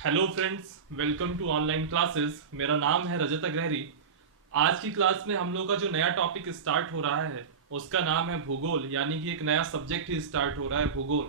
Hello friends, welcome to online classes. मेरा नाम है रजत अग्रहरी। आज की क्लास में हम लोग का जो नया टॉपिक स्टार्ट हो रहा है उसका नाम है भूगोल, यानी कि एक नया सब्जेक्ट ही स्टार्ट हो रहा है, भूगोल।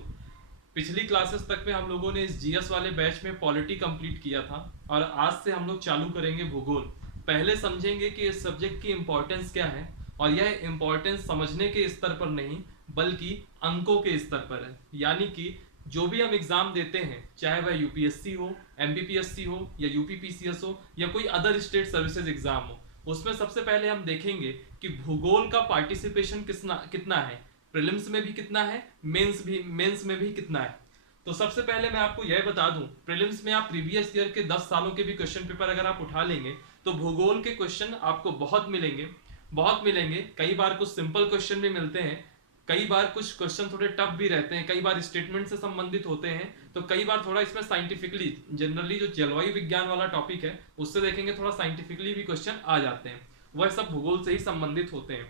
पिछली क्लासेस तक में हम लोगों ने इस जीएस वाले बैच में पॉलिटी कंप्लीट किया था और आज से हम लोग चालू करेंगे भूगोल। पहले समझेंगे कि इस सब्जेक्ट की इम्पोर्टेंस क्या है, और यह इम्पोर्टेंस समझने के स्तर पर नहीं बल्कि अंकों के स्तर पर है। यानी कि जो भी हम एग्जाम देते हैं, चाहे वह यूपीएससी हो, एमपीपीएससी हो या यूपीपीसीएस हो या कोई अदर स्टेट सर्विसेज एग्जाम हो, उसमें सबसे पहले हम देखेंगे कि भूगोल का पार्टिसिपेशन कितना कितना है, प्रीलिम्स में भी कितना है, मेंस में भी कितना है। तो सबसे पहले मैं आपको यह बता दूं, प्रीलिम्स में आप प्रीवियस ईयर के 10 सालों के भी क्वेश्चन पेपर अगर आप उठा लेंगे तो भूगोल के क्वेश्चन आपको बहुत मिलेंगे। कई बार कुछ सिंपल क्वेश्चन भी मिलते हैं, कई बार कुछ क्वेश्चन थोड़े टफ भी रहते हैं, कई बार स्टेटमेंट से संबंधित होते हैं, तो कई बार थोड़ा इसमें साइंटिफिकली, जनरली जो जलवायु विज्ञान वाला टॉपिक है उससे देखेंगे थोड़ा साइंटिफिकली भी क्वेश्चन आ जाते हैं। वह सब भूगोल से ही संबंधित होते हैं।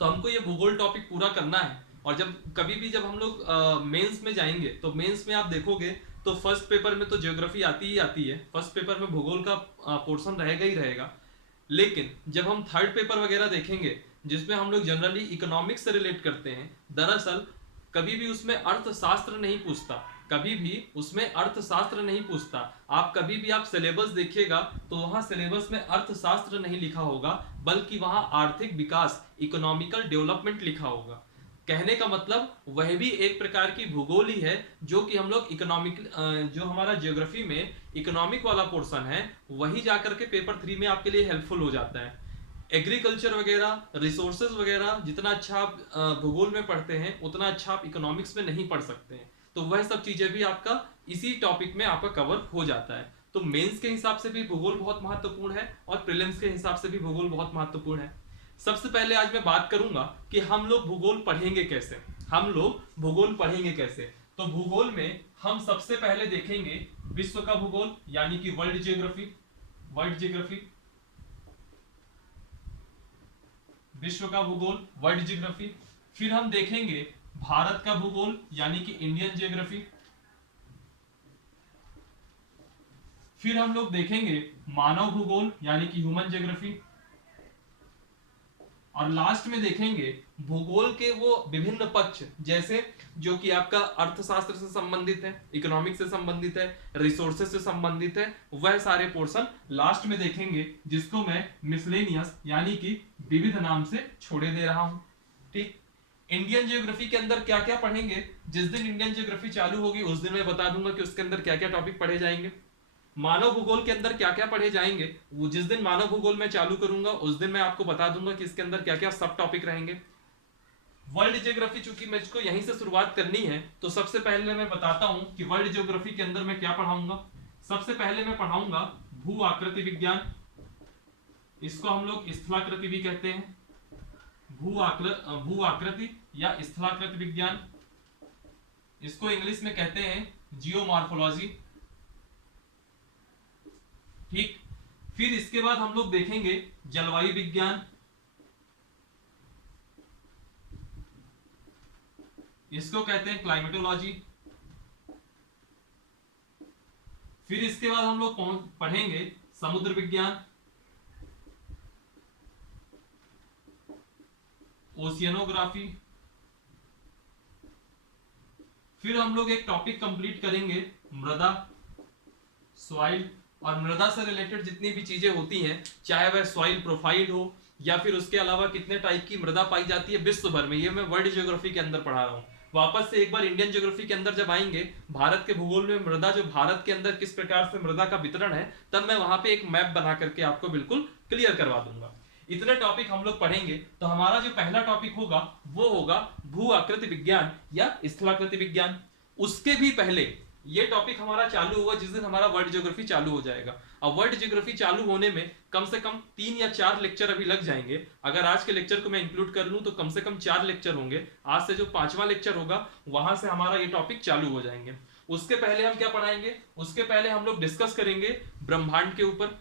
तो हमको ये भूगोल टॉपिक पूरा करना है। और जब हम लोग मेंस में जाएंगे तो मेंस में आप देखोगे तो फर्स्ट पेपर में तो ज्योग्राफी आती ही आती है, फर्स्ट पेपर में भूगोल का पोर्शन रहेगा ही रहेगा। लेकिन जब हम थर्ड पेपर वगैरह देखेंगे जिसमें हम लोग जनरली इकोनॉमिक्स से रिलेट करते हैं, दरअसल कभी भी उसमें अर्थशास्त्र नहीं पूछता, कभी भी उसमें अर्थशास्त्र नहीं पूछता। आप कभी भी आप सिलेबस देखिएगा तो वहां सिलेबस में अर्थशास्त्र नहीं लिखा होगा, बल्कि वहां आर्थिक विकास, इकोनॉमिकल डेवलपमेंट लिखा होगा। कहने का मतलब वह भी एक प्रकार की भूगोल ही है, जो कि हम लोग इकोनॉमिक, जो हमारा ज्योग्राफी में इकोनॉमिक वाला पोर्शन है वही जाकर के पेपर 3 में आपके लिए हेल्पफुल हो जाता है। एग्रीकल्चर वगैरह, रिसोर्सेज वगैरह जितना अच्छा आप भूगोल में पढ़ते हैं उतना अच्छा आप इकोनॉमिक्स में नहीं पढ़ सकते हैं। तो वह सब चीजें भी आपका इसी टॉपिक में आपका कवर हो जाता है। तो मेंस के हिसाब से भी भूगोल बहुत महत्वपूर्ण है और प्रीलिम्स के हिसाब से भी भूगोल बहुत महत्वपूर्ण है। सबसे पहले आज मैं बात करूंगा कि हम लोग भूगोल पढ़ेंगे कैसे। तो भूगोल में हम सबसे पहले देखेंगे विश्व का भूगोल, यानी कि वर्ल्ड ज्योग्राफी, विश्व का भूगोल, वर्ल्ड ज्योग्राफी। फिर हम देखेंगे भारत का भूगोल, यानी कि इंडियन ज्योग्राफी। फिर हम लोग देखेंगे मानव भूगोल, यानी कि ह्यूमन ज्योग्राफी। और लास्ट में देखेंगे भूगोल के वो विभिन्न पक्ष, जैसे जो कि आपका अर्थशास्त्र से संबंधित है, इकोनॉमिक्स से संबंधित है, रिसोर्सेज से संबंधित है, वह सारे पोर्शन लास्ट में देखेंगे, जिसको मैं मिसलेनियस यानी कि विविध नाम से छोड़े दे रहा हूं। ठीक। इंडियन ज्योग्राफी के अंदर क्या क्या पढ़ेंगे, जिस दिन इंडियन ज्योग्राफी चालू होगी उस दिन मैं बता दूंगा कि उसके अंदर क्या क्या टॉपिक पढ़े जाएंगे। मानव भूगोल के अंदर क्या क्या पढ़े जाएंगे, वो जिस दिन मानव भूगोल में चालू करूंगा उस दिन मैं आपको बता दूंगा कि इसके अंदर क्या क्या सब टॉपिक रहेंगे। वर्ल्ड ज्योग्राफी, चूंकि मुझको यहीं से शुरुआत करनी है तो सबसे पहले मैं बताता हूं कि वर्ल्ड ज्योग्राफी के अंदर मैं क्या पढ़ाऊंगा। सबसे पहले मैं पढ़ाऊंगा भू आकृति विज्ञान, इसको हम लोग स्थलाकृति भी कहते हैं। भू आकृति या स्थलाकृति विज्ञान, इसको इंग्लिश में कहते हैं जियोमॉर्फोलॉजी। ठीक। फिर इसके बाद हम लोग देखेंगे जलवायु विज्ञान, इसको कहते हैं क्लाइमेटोलॉजी। फिर इसके बाद हम लोग पढ़ेंगे समुद्र विज्ञान, ओशियनोग्राफी। फिर हम लोग एक टॉपिक कंप्लीट करेंगे मृदा, सॉइल। और मृदा से रिलेटेड जितनी भी चीजें होती हैं, चाहे वह सॉइल प्रोफाइल हो या फिर उसके अलावा कितने टाइप की मृदा पाई जाती है विश्व भर में, ये मैं वर्ल्ड ज्योग्राफी के अंदर पढ़ा रहा हूँ। वापस से एक बार इंडियन ज्योग्राफी के अंदर जब आएंगे, भारत के भूगोल में मृदा, जो भारत के अंदर किस प्रकार से मृदा का वितरण है, तब मैं वहां पे एक मैप बना करके आपको बिल्कुल क्लियर करवा दूंगा। इतने टॉपिक हम लोग पढ़ेंगे तो हमारा जो पहला टॉपिक होगा वो होगा भू आकृति विज्ञान या स्थलाकृति विज्ञान। उसके भी पहले ये टॉपिक हमारा चालू होगा जिस दिन हमारा वर्ल्ड ज्योग्राफी चालू हो जाएगा। अब वर्ल्ड ज्योग्राफी चालू होने में कम से कम 3 या 4 लेक्चर अभी लग जाएंगे। अगर आज के लेक्चर को मैं इंक्लूड कर लूं तो कम से कम 4 लेक्चर होंगे। आज से जो 5वां लेक्चर होगा वहां से हमारा ये टॉपिक चालू हो जाएंगे। उसके पहले हम क्या पढ़ाएंगे, उसके पहले हम लोग डिस्कस करेंगे ब्रह्मांड के ऊपर,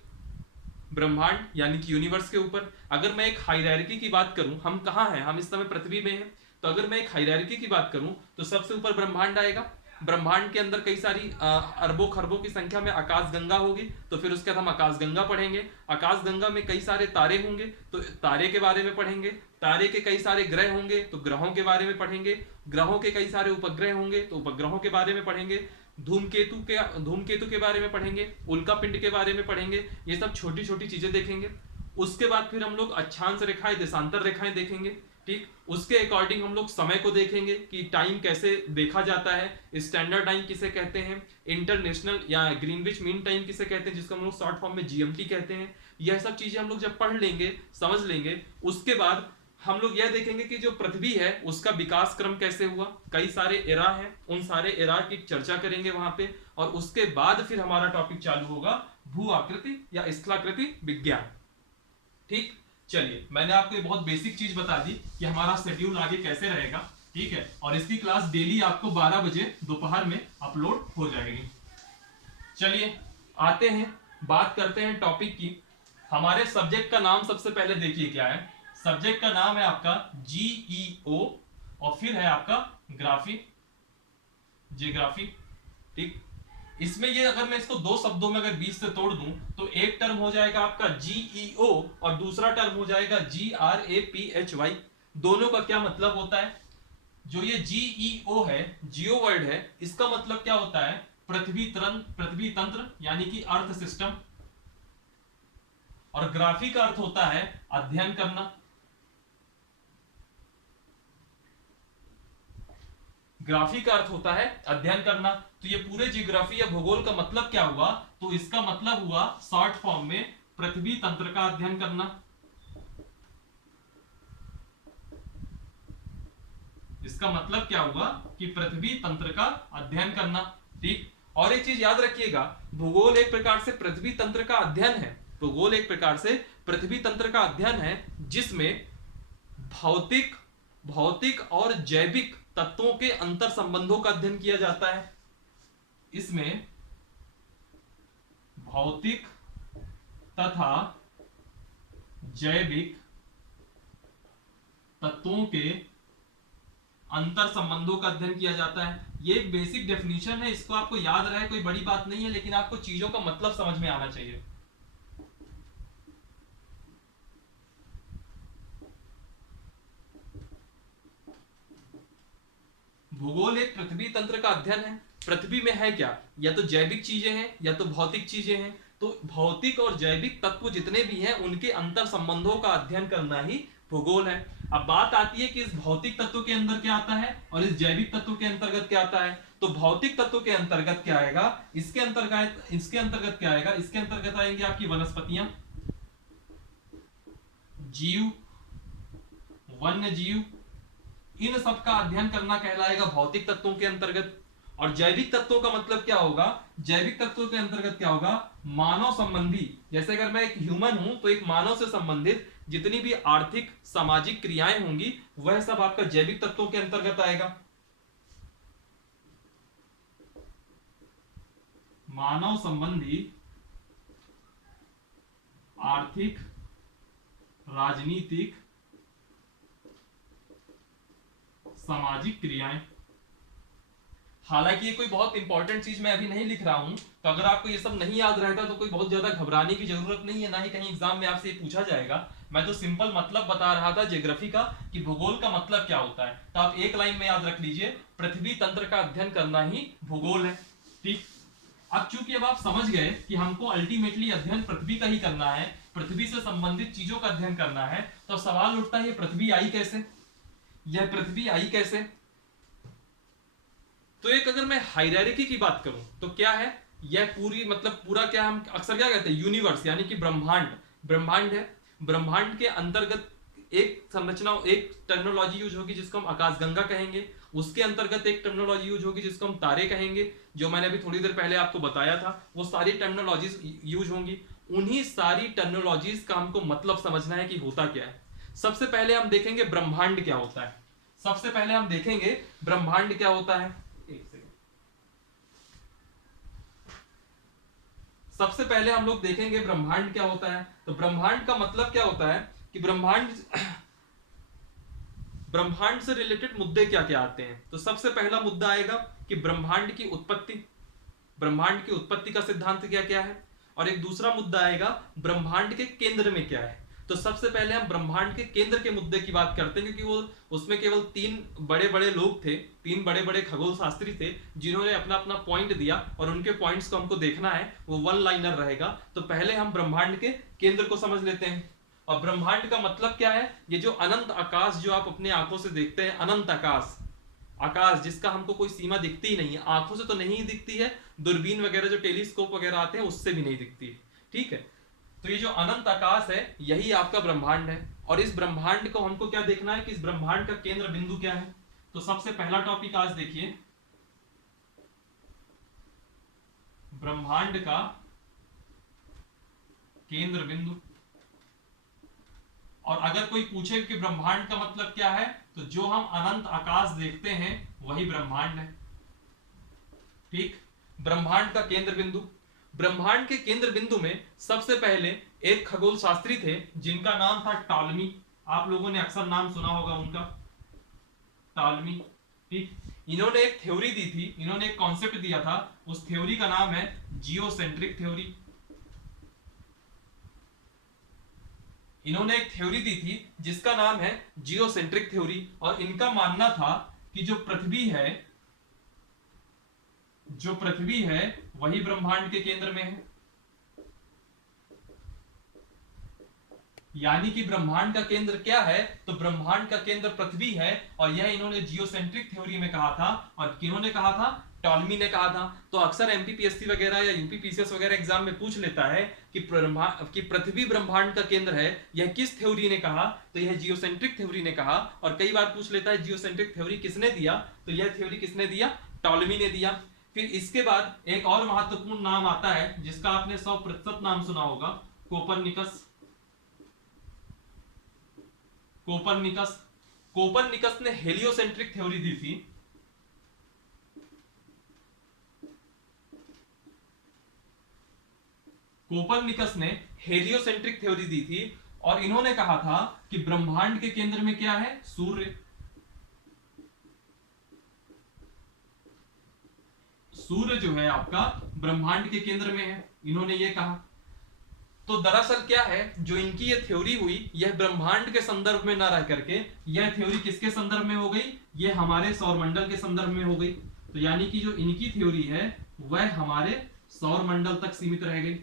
ब्रह्मांड यानी कि यूनिवर्स के ऊपर। अगर मैं एक हायरार्की की बात करूं, हम कहां हैं, हम इस समय पृथ्वी में हैं, तो अगर मैं एक हायरार्की की बात करूं तो सबसे ऊपर ब्रह्मांड आएगा। ब्रह्मांड के अंदर कई सारी अरबों खरबों की संख्या में आकाश गंगा होगी, तो फिर उसके बाद हम आकाश गंगा पढ़ेंगे। आकाश गंगा में कई सारे तारे होंगे, तो तारे के बारे में पढ़ेंगे। तारे के कई सारे ग्रह होंगे, तो ग्रहों के बारे में पढ़ेंगे। ग्रहों के कई सारे उपग्रह होंगे, तो उपग्रहों के बारे में पढ़ेंगे। धूमकेतु के बारे में पढ़ेंगे, उल्का पिंड के बारे में पढ़ेंगे। ये सब छोटी छोटी चीजें देखेंगे। उसके बाद फिर हम लोग अक्षांश रेखाएं, देशांतर रेखाएं देखेंगे। ठीक, उसके अकॉर्डिंग हम लोग समय को देखेंगे कि टाइम कैसे देखा जाता है। स्टैंडर्ड टाइम किसे कहते हैं, इंटरनेशनल या ग्रीनविच मीन टाइम किसे कहते हैं, जिसको हम लोग शॉर्ट फॉर्म में जीएमटी कहते हैं। यह सब चीजें हम लोग जब पढ़ लेंगे, समझ लेंगे, उसके बाद हम लोग यह देखेंगे कि जो पृथ्वी है उसका विकास क्रम कैसे हुआ। कई सारे एरा हैं, उन सारे एरा की चर्चा करेंगे वहां पे। और उसके बाद फिर हमारा टॉपिक चालू होगा भू आकृति या स्थलाकृति विज्ञान। ठीक, चलिए, मैंने आपको ये बहुत बेसिक चीज बता दी कि हमारा शेड्यूल आगे कैसे रहेगा। ठीक है, और इसकी क्लास डेली आपको 12 बजे दोपहर में अपलोड हो जाएगी। चलिए आते हैं, बात करते हैं टॉपिक की। हमारे सब्जेक्ट का नाम सबसे पहले देखिए क्या है। सब्जेक्ट का नाम है आपका जीईओ और फिर है आपका ग्राफी, जियोग्राफी। ठीक, इसमें ये अगर मैं इसको दो शब्दों में अगर बीच से तोड़ दूं तो एक टर्म हो जाएगा आपका जीईओ और दूसरा टर्म हो जाएगा GRAPHY। दोनों का क्या मतलब होता है? जो ये जीईओ है, जियो वर्ड है, इसका मतलब क्या होता है? पृथ्वी तंत्र यानी कि अर्थ सिस्टम। और ग्राफी का अर्थ होता है अध्ययन करना। ग्राफी का अर्थ होता है अध्ययन करना। तो ये पूरे जियोग्राफी या भूगोल का मतलब क्या हुआ? तो इसका मतलब हुआ शॉर्ट फॉर्म में पृथ्वी तंत्र का अध्ययन करना। इसका मतलब क्या हुआ कि पृथ्वी तंत्र का अध्ययन करना। ठीक, और एक चीज याद रखिएगा, भूगोल एक प्रकार से पृथ्वी तंत्र का अध्ययन है। भूगोल एक प्रकार से पृथ्वी तंत्र का अध्ययन है जिसमें भौतिक और जैविक तत्वों के अंतर संबंधों का अध्ययन किया जाता है। इसमें भौतिक तथा जैविक तत्वों के अंतर संबंधों का अध्ययन किया जाता है। ये एक बेसिक डेफिनेशन है, इसको आपको याद रहे कोई बड़ी बात नहीं है, लेकिन आपको चीजों का मतलब समझ में आना चाहिए। भूगोल एक पृथ्वी तंत्र का अध्ययन है। पृथ्वी में है क्या? या तो जैविक चीजें हैं या तो भौतिक चीजें हैं। तो भौतिक और जैविक तत्व जितने भी हैं उनके अंतर संबंधों का अध्ययन करना ही भूगोल है। अब बात आती है कि इस भौतिक तत्व के अंदर क्या आता है और इस जैविक तत्व के अंतर्गत क्या आता है। तो भौतिक तत्व के अंतर्गत क्या आएगा, इसके अंतर्गत क्या आएगा? इसके अंतर्गत आएंगे आपकी वनस्पतियां, जीव, वन्य जीव, इन सब का अध्ययन करना कहलाएगा भौतिक तत्वों के अंतर्गत। और जैविक तत्वों का मतलब क्या होगा? जैविक तत्वों के अंतर्गत क्या होगा? मानव संबंधी, जैसे अगर मैं एक ह्यूमन हूं तो एक मानव से संबंधित जितनी भी आर्थिक सामाजिक क्रियाएं होंगी वह सब आपका जैविक तत्वों के अंतर्गत आएगा। मानव संबंधी आर्थिक, राजनीतिक, सामाजिक क्रियाएं। हालांकि ये कोई बहुत इंपॉर्टेंट चीज मैं अभी नहीं लिख रहा हूं, तो अगर आपको ये सब नहीं याद रहता तो कोई बहुत ज्यादा घबराने की जरूरत नहीं है, ना ही कहीं एग्जाम में आपसे ये पूछा जाएगा। मैं तो सिंपल मतलब बता रहा था ज्योग्राफी का कि भूगोल का मतलब क्या होता है। तो आप एक लाइन में याद रख लीजिए, पृथ्वी तंत्र का अध्ययन करना ही भूगोल है। ठीक, अब चूंकि अब आप समझ गए कि हमको अल्टीमेटली अध्ययन पृथ्वी का ही करना है, पृथ्वी से संबंधित चीजों का अध्ययन करना है, तो सवाल उठता है पृथ्वी आई कैसे? यह पृथ्वी आई कैसे? तो एक अगर मैं हायरार्की की बात करूं तो क्या है यह पूरी, मतलब पूरा क्या हम अक्सर क्या कहते हैं, यूनिवर्स यानी कि ब्रह्मांड है। ब्रह्मांड के अंतर्गत एक संरचना, एक टर्मिनोलॉजी यूज होगी जिसको हम आकाशगंगा कहेंगे। उसके अंतर्गत एक टर्मिनोलॉजी यूज होगी जिसको हम तारे कहेंगे, जो मैंने अभी थोड़ी देर पहले आपको बताया था। वो सारी टर्मिनोलॉजीज यूज होंगी। उन्हीं सारी टर्मिनोलॉजीज का हमको मतलब समझना है कि होता क्या है। सबसे पहले हम देखेंगे ब्रह्मांड क्या होता है। सबसे पहले हम देखेंगे ब्रह्मांड क्या होता है। सबसे पहले हम लोग देखेंगे ब्रह्मांड क्या होता है। तो ब्रह्मांड का मतलब क्या होता है कि ब्रह्मांड से रिलेटेड मुद्दे क्या क्या आते हैं? तो सबसे पहला मुद्दा आएगा कि ब्रह्मांड की उत्पत्ति, ब्रह्मांड की उत्पत्ति का सिद्धांत क्या क्या है। और एक दूसरा मुद्दा आएगा ब्रह्मांड के केंद्र में क्या है। तो सबसे पहले हम ब्रह्मांड के केंद्र के मुद्दे की बात करते हैं, क्योंकि वो उसमें केवल तीन बड़े बड़े लोग थे, तीन बड़े बड़े खगोल शास्त्री थे जिन्होंने अपना अपना पॉइंट दिया और उनके पॉइंट्स को हमको देखना है, वो वन लाइनर रहेगा। तो पहले हम ब्रह्मांड के केंद्र को समझ लेते हैं। और ब्रह्मांड का मतलब क्या है? ये जो अनंत आकाश जो आप अपने आंखों से देखते हैं, अनंत आकाश, आकाश जिसका हमको कोई सीमा दिखती ही नहीं है, आंखों से तो नहीं दिखती है, दूरबीन वगैरह जो टेलीस्कोप वगैरह आते हैं उससे भी नहीं दिखती है, ठीक है। तो ये जो अनंत आकाश है यही आपका ब्रह्मांड है। और इस ब्रह्मांड को हमको क्या देखना है कि इस ब्रह्मांड का केंद्र बिंदु क्या है। तो सबसे पहला टॉपिक आज देखिए, ब्रह्मांड का केंद्र बिंदु। और अगर कोई पूछे कि ब्रह्मांड का मतलब क्या है, तो जो हम अनंत आकाश देखते हैं वही ब्रह्मांड है, ठीक। ब्रह्मांड का केंद्र बिंदु, ब्रह्मांड के केंद्र बिंदु में सबसे पहले एक खगोल शास्त्री थे जिनका नाम था टॉलमी। आप लोगों ने अक्सर नाम सुना होगा उनका, टॉलमी, ठीक। इन्होंने एक थ्योरी दी थी, इन्होंने एक कॉन्सेप्ट दिया था, उस थ्योरी का नाम है जियोसेंट्रिक थ्योरी। इन्होंने एक थ्योरी दी थी जिसका नाम है जियोसेंट्रिक थ्योरी। और इनका मानना था कि जो पृथ्वी है वही ब्रह्मांड के केंद्र में है, यानी कि ब्रह्मांड का केंद्र क्या है, तो ब्रह्मांड का केंद्र पृथ्वी है। और यह इन्होंने जियोसेंट्रिक थ्योरी में कहा था। और किन्होंने कहा था? टॉलमी ने कहा था। तो अक्सर एमपीपीएससी वगैरह या यूपीपीसीएस वगैरह एग्जाम में पूछ लेता है कि पृथ्वी ब्रह्मांड का केंद्र है, यह किस थ्योरी ने कहा, तो यह जियोसेंट्रिक थ्योरी ने कहा। और कई बार पूछ लेता है जियोसेंट्रिक थ्योरी किसने दिया, तो यह थ्योरी किसने दिया? टॉलमी ने दिया। फिर इसके बाद एक और महत्वपूर्ण नाम आता है जिसका आपने 100% नाम सुना होगा, कोपरनिकस। कोपरनिकस ने हेलियोसेंट्रिक थ्योरी दी थी। कोपरनिकस ने हेलियोसेंट्रिक थ्योरी दी थी और इन्होंने कहा था कि ब्रह्मांड के केंद्र में क्या है? सूर्य। सूर्य जो है आपका ब्रह्मांड के केंद्र में है, इन्होंने ये कहा। तो दरअसल क्या है, जो इनकी ये थ्योरी हुई यह ब्रह्मांड के संदर्भ में ना रह करके यह थ्योरी किसके संदर्भ में हो गई? ये हमारे सौरमंडल के संदर्भ में हो गई। तो यानी कि जो इनकी थ्योरी है वह हमारे सौरमंडल तक सीमित रह गई,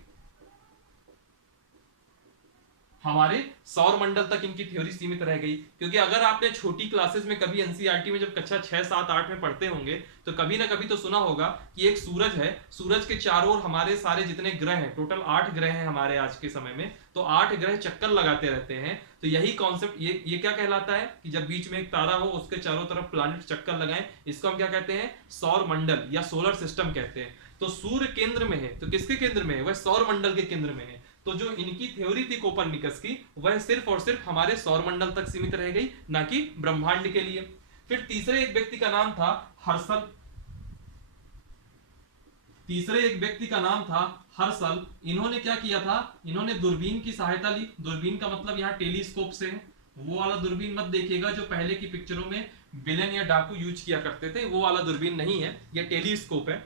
हमारे सौरमंडल तक इनकी थ्योरी सीमित रह गई। क्योंकि अगर आपने छोटी क्लासेस में कभी एनसीईआरटी में जब कक्षा 6, 7, 8 में पढ़ते होंगे तो कभी ना कभी तो सुना होगा कि एक सूरज है, सूरज के चारों ओर हमारे सारे जितने ग्रह हैं, टोटल 8 ग्रह हैं हमारे आज के समय में, तो 8 ग्रह चक्कर लगाते रहते हैं। तो यही कॉन्सेप्ट, ये क्या कहलाता है कि जब बीच में एक तारा हो उसके चारों तरफ प्लैनेट चक्कर लगाएं, इसको हम क्या कहते हैं? सौरमंडल या सोलर सिस्टम कहते हैं। तो सूर्य केंद्र में है, तो किसके केंद्र में है? वह सौरमंडल के केंद्र में है। तो जो इनकी थ्योरी थी कोपरनिकस की, वह सिर्फ और सिर्फ हमारे सौरमंडल तक सीमित रह गई, ना कि ब्रह्मांड के लिए। फिर तीसरे एक व्यक्ति का नाम था हर्सल। इन्होंने क्या किया था? इन्होंने दूरबीन की सहायता ली। दूरबीन का मतलब यहाँ टेलीस्कोप से है, वो वाला दूरबीन मत देखिएगा जो पहले की पिक्चरों में विलेन या डाकू यूज किया करते थे, वो वाला दूरबीन नहीं है, यह टेलीस्कोप है।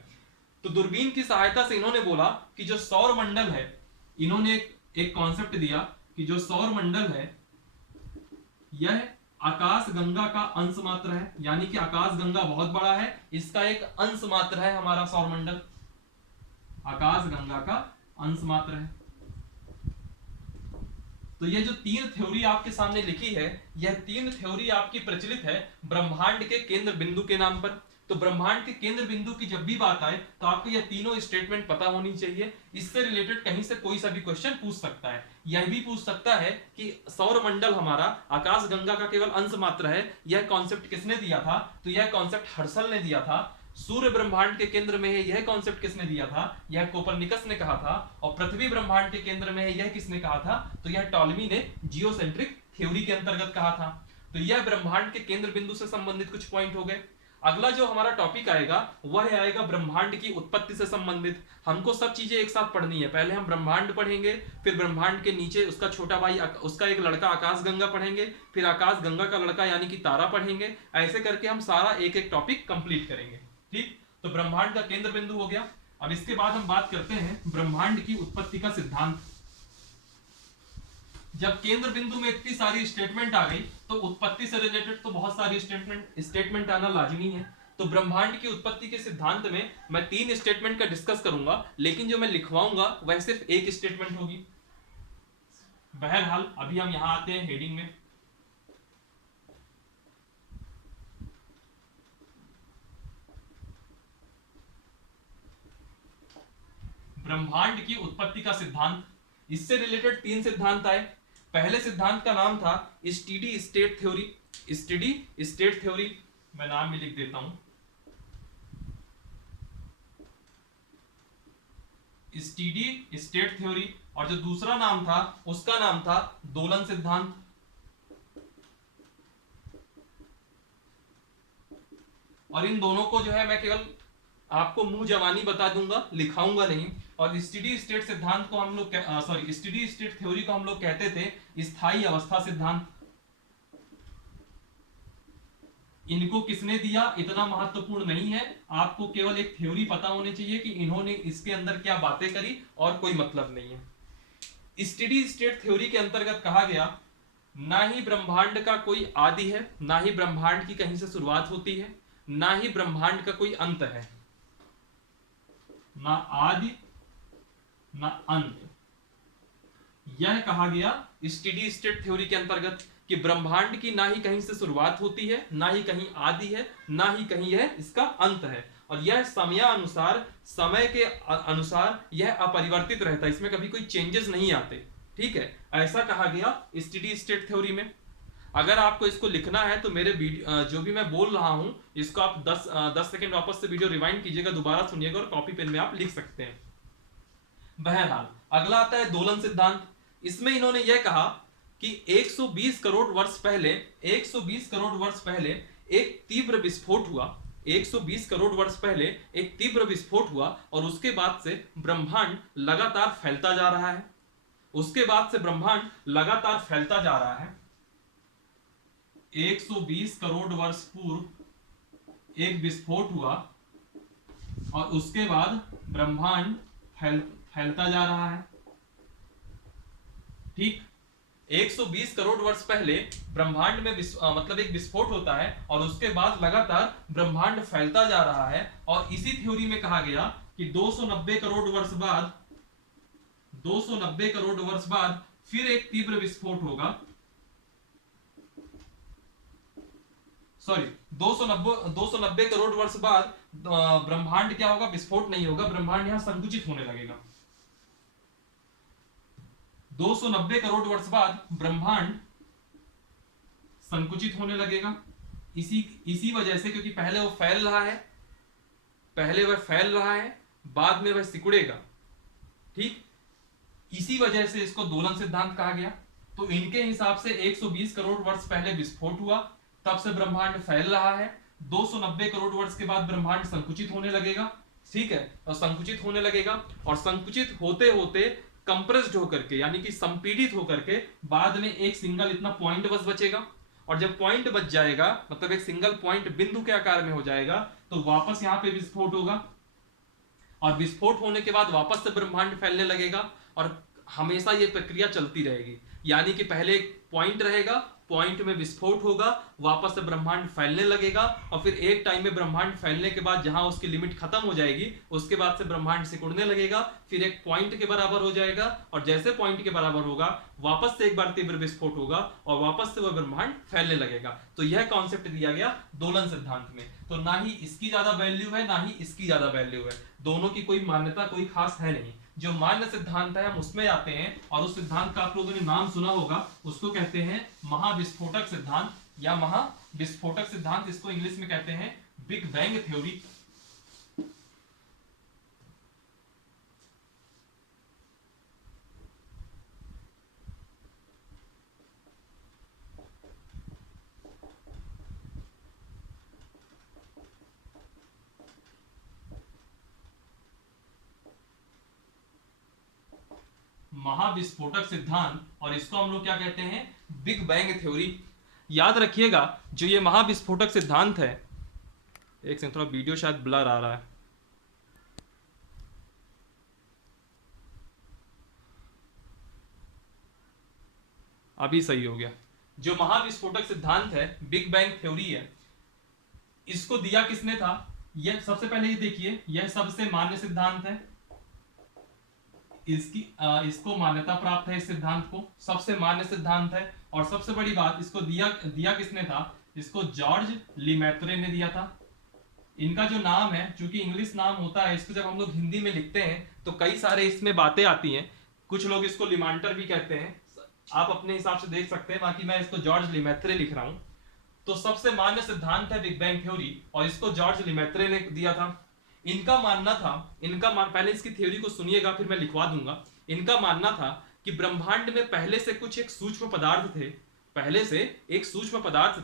तो दूरबीन की सहायता से इन्होंने बोला कि जो सौरमंडल है, इन्होंने एक कॉन्सेप्ट दिया कि जो सौरमंडल है यह आकाश गंगा का अंश मात्र है, यानी कि आकाश गंगा बहुत बड़ा है, इसका एक अंश मात्र है हमारा सौरमंडल, आकाश गंगा का अंश मात्र है। तो ये जो 3 थ्योरी आपके सामने लिखी है, यह 3 थ्योरी आपकी प्रचलित है ब्रह्मांड के केंद्र बिंदु के नाम पर। तो ब्रह्मांड के केंद्र बिंदु की जब भी बात आए तो आपको यह तीनों स्टेटमेंट पता होनी चाहिए। इससे रिलेटेड कहीं से कोई सा भी क्वेश्चन पूछ सकता है। यह भी पूछ सकता है कि सौरमंडल हमारा आकाश गंगा का केवल अंश मात्र है, यह कॉन्सेप्ट किसने दिया था? तो यह कॉन्सेप्ट हर्सल ने दिया था। सूर्य ब्रह्मांड के केंद्र में है, यह कॉन्सेप्ट किसने दिया था? यह कोपरनिकस ने कहा था। और पृथ्वी ब्रह्मांड के केंद्र में है, यह किसने कहा था? तो यह टॉलमी ने जियोसेंट्रिक थ्योरी के अंतर्गत कहा था। तो यह ब्रह्मांड के केंद्र बिंदु से संबंधित कुछ पॉइंट हो गए। अगला जो हमारा टॉपिक आएगा वह आएगा ब्रह्मांड की उत्पत्ति से संबंधित। हमको सब चीजें एक साथ पढ़नी है। पहले हम ब्रह्मांड पढ़ेंगे, फिर ब्रह्मांड के नीचे उसका छोटा भाई उसका एक लड़का आकाशगंगा पढ़ेंगे, फिर आकाशगंगा का लड़का यानी कि तारा पढ़ेंगे। ऐसे करके हम सारा एक एक टॉपिक कंप्लीट करेंगे। ठीक, तो ब्रह्मांड का केंद्र बिंदु हो गया। अब इसके बाद हम बात करते हैं ब्रह्मांड की उत्पत्ति का सिद्धांत। जब केंद्र बिंदु में इतनी सारी स्टेटमेंट आ गई तो उत्पत्ति से रिलेटेड तो बहुत सारी स्टेटमेंट आना लाजमी है। तो ब्रह्मांड की उत्पत्ति के सिद्धांत में मैं 3 स्टेटमेंट का डिस्कस करूंगा, लेकिन जो मैं लिखवाऊंगा वह सिर्फ एक स्टेटमेंट होगी। बहरहाल अभी हम यहां आते हैं हेडिंग में। ब्रह्मांड की उत्पत्ति का सिद्धांत, इससे रिलेटेड 3 सिद्धांत आए। पहले सिद्धांत का नाम था steady state theory. Steady state theory, मैं नाम भी लिख देता हूं, स्टेडी स्टेट थ्योरी। और जो दूसरा नाम था उसका नाम था दोलन सिद्धांत। और इन दोनों को जो है मैं केवल आपको मुंह जवानी बता दूंगा, लिखाऊंगा नहीं। और स्टेडी स्टेट सिद्धांत को हम लोग स्टेडी स्टेट थ्योरी को हम लोग कहते थे स्थायी अवस्था सिद्धांत। इनको किसने दिया इतना महत्वपूर्ण नहीं है, आपको केवल एक थ्योरी पता होनी चाहिए कि इन्होंने इसके अंदर क्या बातें करी, और कोई मतलब नहीं है। स्टेडी स्टेट थ्योरी के अंतर्गत कहा गया ना ही ब्रह्मांड का कोई आदि है, ना ही ब्रह्मांड की कहीं से शुरुआत होती है, ना ही ब्रह्मांड का कोई अंत है। ना आदि ना अंत, यह कहा गया स्टेडी स्टेट थ्योरी के अंतर्गत कि ब्रह्मांड की ना ही कहीं से शुरुआत होती है, ना ही कहीं आदि है, ना ही कहीं यह इसका अंत है। और यह समयानुसार, समय के अनुसार यह अपरिवर्तित रहता है, इसमें कभी कोई चेंजेस नहीं आते। ठीक है, ऐसा कहा गया स्टेडी स्टेट थ्योरी में। अगर आपको इसको लिखना है तो मेरे जो भी मैं बोल रहा हूं इसको आप 10 सेकंड वापस से वीडियो रिवाइंड कीजिएगा, दोबारा सुनिएगा और कॉपी पेन में आप लिख सकते हैं। बहरहाल अगला आता है दोलन सिद्धांत। इसमें इन्होंने यह कहा कि 120 करोड़ वर्ष पहले, 120 करोड़ वर्ष पहले एक तीव्र विस्फोट हुआ। 120 करोड़ वर्ष पहले एक तीव्र विस्फोट हुआ और उसके बाद से ब्रह्मांड लगातार फैलता जा रहा है। उसके बाद से ब्रह्मांड लगातार फैलता जा रहा है। 120 करोड़ वर्ष पूर्व एक विस्फोट हुआ और उसके बाद ब्रह्मांड फैलता जा रहा है। ठीक, 120 करोड़ वर्ष पहले ब्रह्मांड में मतलब एक विस्फोट होता है और उसके बाद लगातार ब्रह्मांड फैलता जा रहा है। और इसी थ्योरी में कहा गया कि 290 करोड़ वर्ष बाद, 290 करोड़ वर्ष बाद फिर एक तीव्र विस्फोट होगा। सॉरी, 290 करोड़ वर्ष बाद ब्रह्मांड क्या होगा, विस्फोट नहीं होगा, ब्रह्मांड यहां संकुचित होने लगेगा। 290 करोड़ वर्ष बाद ब्रह्मांड संकुचित होने लगेगा। इसी वजह से, क्योंकि पहले वो फैल रहा है, पहले वह फैल रहा है, बाद में वह सिकुड़ेगा। ठीक, इसी वजह से इसको दोलन सिद्धांत कहा गया। तो इनके हिसाब से 120 करोड़ वर्ष पहले विस्फोट हुआ, तब से ब्रह्मांड फैल रहा है। 290 करोड़ वर्ष के बाद ब्रह्मांड संकुचित होने लगेगा। ठीक है, और संकुचित होने लगेगा और संकुचित होते होते कंप्रेस्ड होकर के, यानी कि संपीड़ित होकर के बाद में एक सिंगल इतना पॉइंट बचेगा। और जब पॉइंट बच जाएगा, मतलब एक सिंगल पॉइंट बिंदु के आकार में हो जाएगा, तो वापस यहां पे विस्फोट होगा और विस्फोट होने के बाद वापस से ब्रह्मांड फैलने लगेगा और हमेशा ये प्रक्रिया चलती रहेगी। यानी कि पहले एक पॉइंट रहेगा, पॉइंट में विस्फोट होगा, वापस से ब्रह्मांड फैलने लगेगा और फिर एक टाइम में ब्रह्मांड फैलने के बाद जहां उसकी लिमिट खत्म हो जाएगी, उसके बाद से ब्रह्मांड सिकुड़ने लगेगा, फिर एक पॉइंट के बराबर हो जाएगा और जैसे पॉइंट के बराबर होगा वापस से एक बार तीव्र विस्फोट होगा और वापस से वह ब्रह्मांड फैलने लगेगा। तो यह कॉन्सेप्ट दिया गया दोलन सिद्धांत में। तो ना ही इसकी ज्यादा वैल्यू है, ना ही इसकी ज्यादा वैल्यू है, दोनों की कोई मान्यता कोई खास है नहीं। जो मान्य सिद्धांत है हम उसमें आते हैं और उस सिद्धांत का आप लोगों ने नाम सुना होगा, उसको कहते हैं महाविस्फोटक सिद्धांत या महाविस्फोटक सिद्धांत। इसको इंग्लिश में कहते हैं बिग बैंग थ्योरी। महाविस्फोटक सिद्धांत, और इसको हम लोग क्या कहते हैं, बिग बैंग थ्योरी। याद रखिएगा जो ये महाविस्फोटक सिद्धांत है, एक सेकंड, थोड़ा वीडियो शायद ब्लर आ रहा है। अभी सही हो गया। जो महाविस्फोटक सिद्धांत है, बिग बैंग थ्योरी है, इसको दिया किसने था? यह सबसे पहले ये देखिए, यह सबसे मान्य सिद्धांत है, इसको मान्यता प्राप्त है, इस सिद्धांत को सबसे मान्य सिद्धांत है। और सबसे बड़ी बात, इसको दिया किसने था? इसको जॉर्ज लीमैत्रे ने दिया था। इनका जो नाम है, चूंकि इंग्लिश नाम होता है, इसको जब हम लोग हिंदी में लिखते हैं तो कई सारे इसमें बातें आती हैं। कुछ लोग इसको लिमांटर भी कहते हैं, आप अपने हिसाब से देख सकते हैं, बाकी मैं इसको जॉर्ज लीमैत्रे लिख रहा हूं। तो सबसे मान्य सिद्धांत है बिग बैंग थ्योरी, और इसको जॉर्ज लीमैत्रे ने दिया था। इनका मानना था, पहले इसकी थ्योरी को सुनिएगा, फिर मैं लिखवा दूंगा। इनका मानना था कि ब्रह्मांड में पहले से कुछ एक सूक्ष्म पदार्थ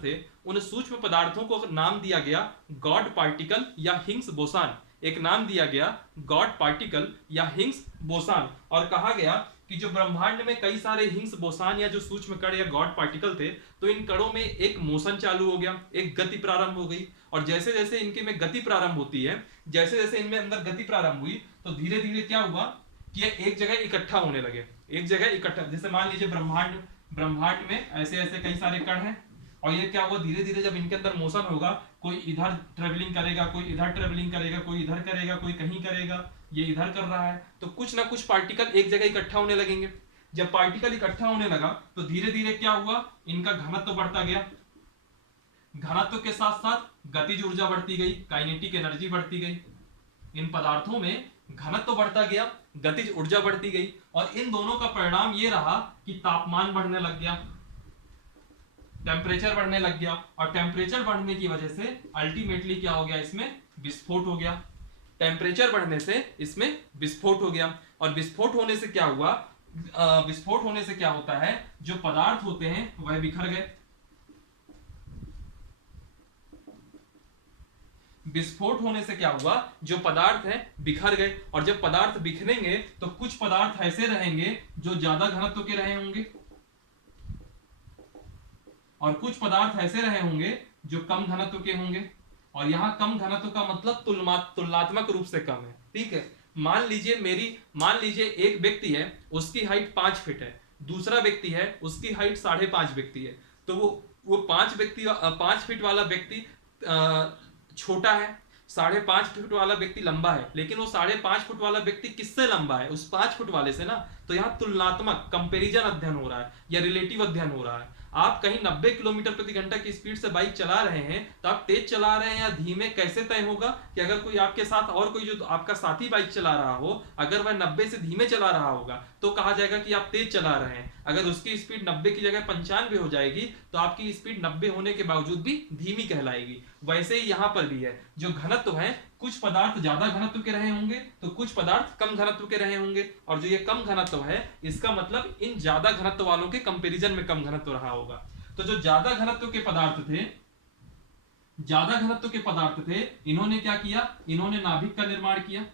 थे, उन सूक्ष्म पदार्थों को नाम दिया गया गॉड पार्टिकल या हिग्स बोसान। एक नाम दिया गया गॉड पार्टिकल या हिग्स बोसान, और कहा गया कि जो ब्रह्मांड में कई सारे हिग्स बोसान या जो सूक्ष्म कण या गॉड पार्टिकल थे, तो इन कणों में एक मोशन चालू हो गया, एक गति प्रारंभ हो गई। और जैसे जैसे इनके में गति प्रारंभ होती है, जैसे जैसे इनमें अंदर गति प्रारंभ हुई, तो धीरे धीरे क्या हुआ कि ये एक जगह इकट्ठा होने लगे, एक जगह इकट्ठा। जैसे मान लीजिए ब्रह्मांड में ऐसे ऐसे कई सारे कण हैं, और ये क्या हुआ, धीरे धीरे जब इनके अंदर मोशन होगा, कोई इधर ट्रेवलिंग करेगा, कोई इधर ट्रेवलिंग करेगा, कोई इधर करेगा, कोई कहीं करेगा, ये इधर कर रहा है, तो कुछ ना कुछ पार्टिकल एक जगह इकट्ठा होने लगेंगे। जब पार्टिकल इकट्ठा होने लगा तो धीरे धीरे क्या हुआ, इनका घनत्व बढ़ता गया। घनत्व के साथ साथ गतिज ऊर्जा बढ़ती गई, काइनेटिक एनर्जी बढ़ती गई। इन पदार्थों में घनत्व बढ़ता गया, गतिज ऊर्जा बढ़ती गई, और इन दोनों का परिणाम ये रहा कि तापमान बढ़ने लग गया, टेम्परेचर बढ़ने लग गया। और टेम्परेचर बढ़ने की वजह से अल्टीमेटली क्या हो गया, इसमें विस्फोट हो गया। टेम्परेचर बढ़ने से इसमें विस्फोट हो गया, और विस्फोट होने से क्या हुआ, विस्फोट होने से क्या होता है, जो पदार्थ होते हैं वह बिखर गए। विस्फोट होने से क्या हुआ, जो पदार्थ है बिखर गए। और जब पदार्थ बिखरेंगे तो कुछ पदार्थ ऐसे रहेंगे जो ज्यादा घनत्व के रहे होंगे, और कुछ पदार्थ ऐसे रहे होंगे जो कम घनत्व के होंगे। और यहां कम घनत्व का मतलब तुलनात्मक रूप से कम है, ठीक है। मान लीजिए एक व्यक्ति है, उसकी हाइट 5 फीट है, दूसरा व्यक्ति है उसकी हाइट 5.5 व्यक्ति है। तो वो 5 फीट वाला व्यक्ति छोटा है, 5.5 फुट वाला व्यक्ति लंबा है, लेकिन वो 5.5 फुट वाला व्यक्ति किससे लंबा है, उस 5 फुट वाले से ना। तो यहाँ तुलनात्मक कंपैरिजन अध्ययन हो रहा है या रिलेटिव अध्ययन हो रहा है। आप कहीं 90 किलोमीटर प्रति घंटा की स्पीड से बाइक चला रहे हैं, तो आप तेज चला रहे हैं या धीमे, कैसे तय होगा कि अगर कोई आपके साथ और कोई जो आपका साथी बाइक चला रहा हो, अगर वह 90 से धीमे चला रहा होगा तो कहा जाएगा कि आप तेज चला रहे हैं। अगर उसकी स्पीड 90 की जगह 95 हो जाएगी तो आपकी स्पीड 90 होने के बावजूद भी धीमी कहलाएगी। वैसे ही यहाँ पर भी है, जो घनत्व है, कुछ पदार्थ ज्यादा घनत्व के रहे होंगे तो कुछ पदार्थ कम घनत्व के रहे होंगे, और जो ये कम घनत्व है, इसका मतलब इन ज्यादा घनत्व वालों के कंपैरिजन में कम घनत्व रहा होगा। तो जो ज्यादा घनत्व के पदार्थ थे, इन्होंने क्या किया, इन्होंने नाभिक का निर्माण किया।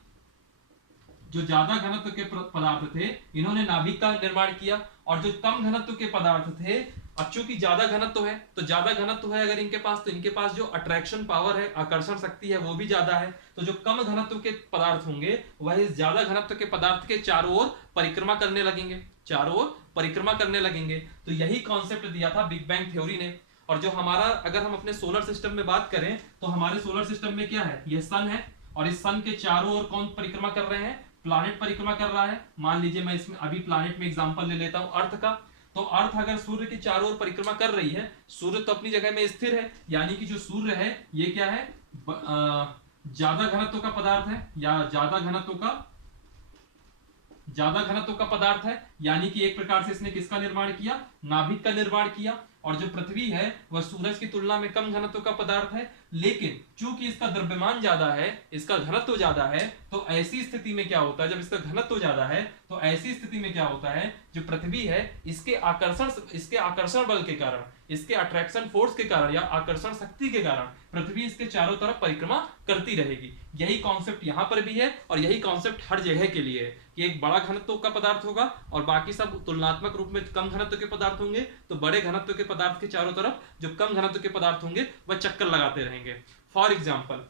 जो ज्यादा घनत्व के पदार्थ थे, इन्होंने नाभिक का निर्माण किया। और जो कम घनत्व के पदार्थ थे, अब चूंकि ज्यादा घनत्व है, तो ज्यादा घनत्व है अगर इनके पास, तो इनके पास जो अट्रैक्शन पावर है, आकर्षण शक्ति है, वो भी ज्यादा है। तो जो कम घनत्व के पदार्थ होंगे, वह इस ज्यादा घनत्व के पदार्थ के चारों ओर परिक्रमा करने लगेंगे। तो यही कॉन्सेप्ट दिया था बिग बैंग थ्योरी ने। और जो हमारा, अगर हम अपने सोलर सिस्टम में बात करें, तो हमारे सोलर सिस्टम में क्या है, ये सन है, और इस सन के चारों ओर कौन परिक्रमा कर रहे हैं, प्लैनेट परिक्रमा कर रहा है। मान लीजिए मैं इसमें अभी प्लैनेट में एग्जांपल ले लेता हूं, अर्थ का। तो अर्थ अगर सूर्य की चारों ओर परिक्रमा कर रही है, सूर्य तो अपनी जगह में स्थिर है, यानी कि जो सूर्य है ये क्या है, ज्यादा घनत्व का पदार्थ है, या ज्यादा घनत्व का पदार्थ है, यानी कि एक प्रकार से इसने किसका निर्माण किया, नाभिक का निर्माण किया। और जो पृथ्वी है वह सूरज की तुलना में कम घनत्व का पदार्थ है, लेकिन चूंकि इसका द्रव्यमान ज्यादा है, इसका घनत्व ज्यादा है, तो ऐसी स्थिति में क्या होता है, जब इसका घनत्व ज्यादा है तो ऐसी स्थिति में क्या होता है, जो पृथ्वी है इसके आकर्षण बल के कारण, इसके अट्रैक्शन फोर्स के कारण या आकर्षण शक्ति के कारण पृथ्वी इसके चारों तरफ परिक्रमा करती रहेगी। यही कॉन्सेप्ट यहां पर भी है और यही कॉन्सेप्ट हर जगह के लिए है कि एक बड़ा घनत्व का पदार्थ होगा और बाकी सब तुलनात्मक रूप में कम घनत्व के पदार्थ होंगे, तो बड़े घनत्व के पदार्थ के चारों तरफ जो कम घनत्व के पदार्थ होंगे वह चक्कर लगाते रहेंगे। फॉर एग्जाम्पल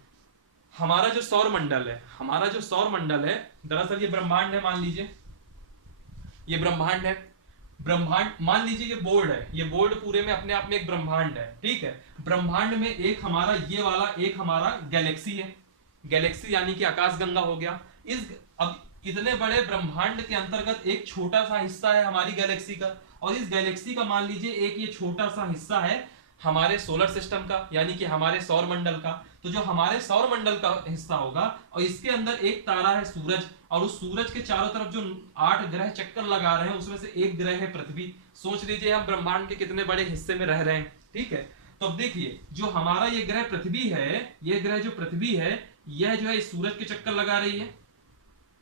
हमारा जो सौर मंडल है, दरअसल ये ब्रह्मांड है, मान लीजिए ये ब्रह्मांड है। ब्रह्मांड मान लीजिए ये बोर्ड है, ये बोर्ड पूरे में अपने आप में एक ब्रह्मांड है, ठीक है। ब्रह्मांड में एक हमारा ये वाला एक हमारा गैलेक्सी है, गैलेक्सी यानी कि आकाशगंगा हो गया। अब इतने बड़े ब्रह्मांड के अंतर्गत एक छोटा सा हिस्सा है हमारी गैलेक्सी का, और इस गैलेक्सी का मान लीजिए एक ये छोटा सा हिस्सा है हमारे सोलर सिस्टम का, यानी कि हमारे सौर मंडल का। तो जो हमारे सौर मंडल का हिस्सा होगा और इसके अंदर एक तारा है सूरज, और उस सूरज के चारों तरफ जो 8 ग्रह चक्कर लगा रहे हैं उसमें से एक ग्रह है पृथ्वी। सोच लीजिए हम ब्रह्मांड के कितने बड़े हिस्से में रह रहे हैं, ठीक है। तो अब देखिए जो हमारा ये ग्रह पृथ्वी है, ये ग्रह जो पृथ्वी है यह जो है इस सूरज के चक्कर लगा रही है,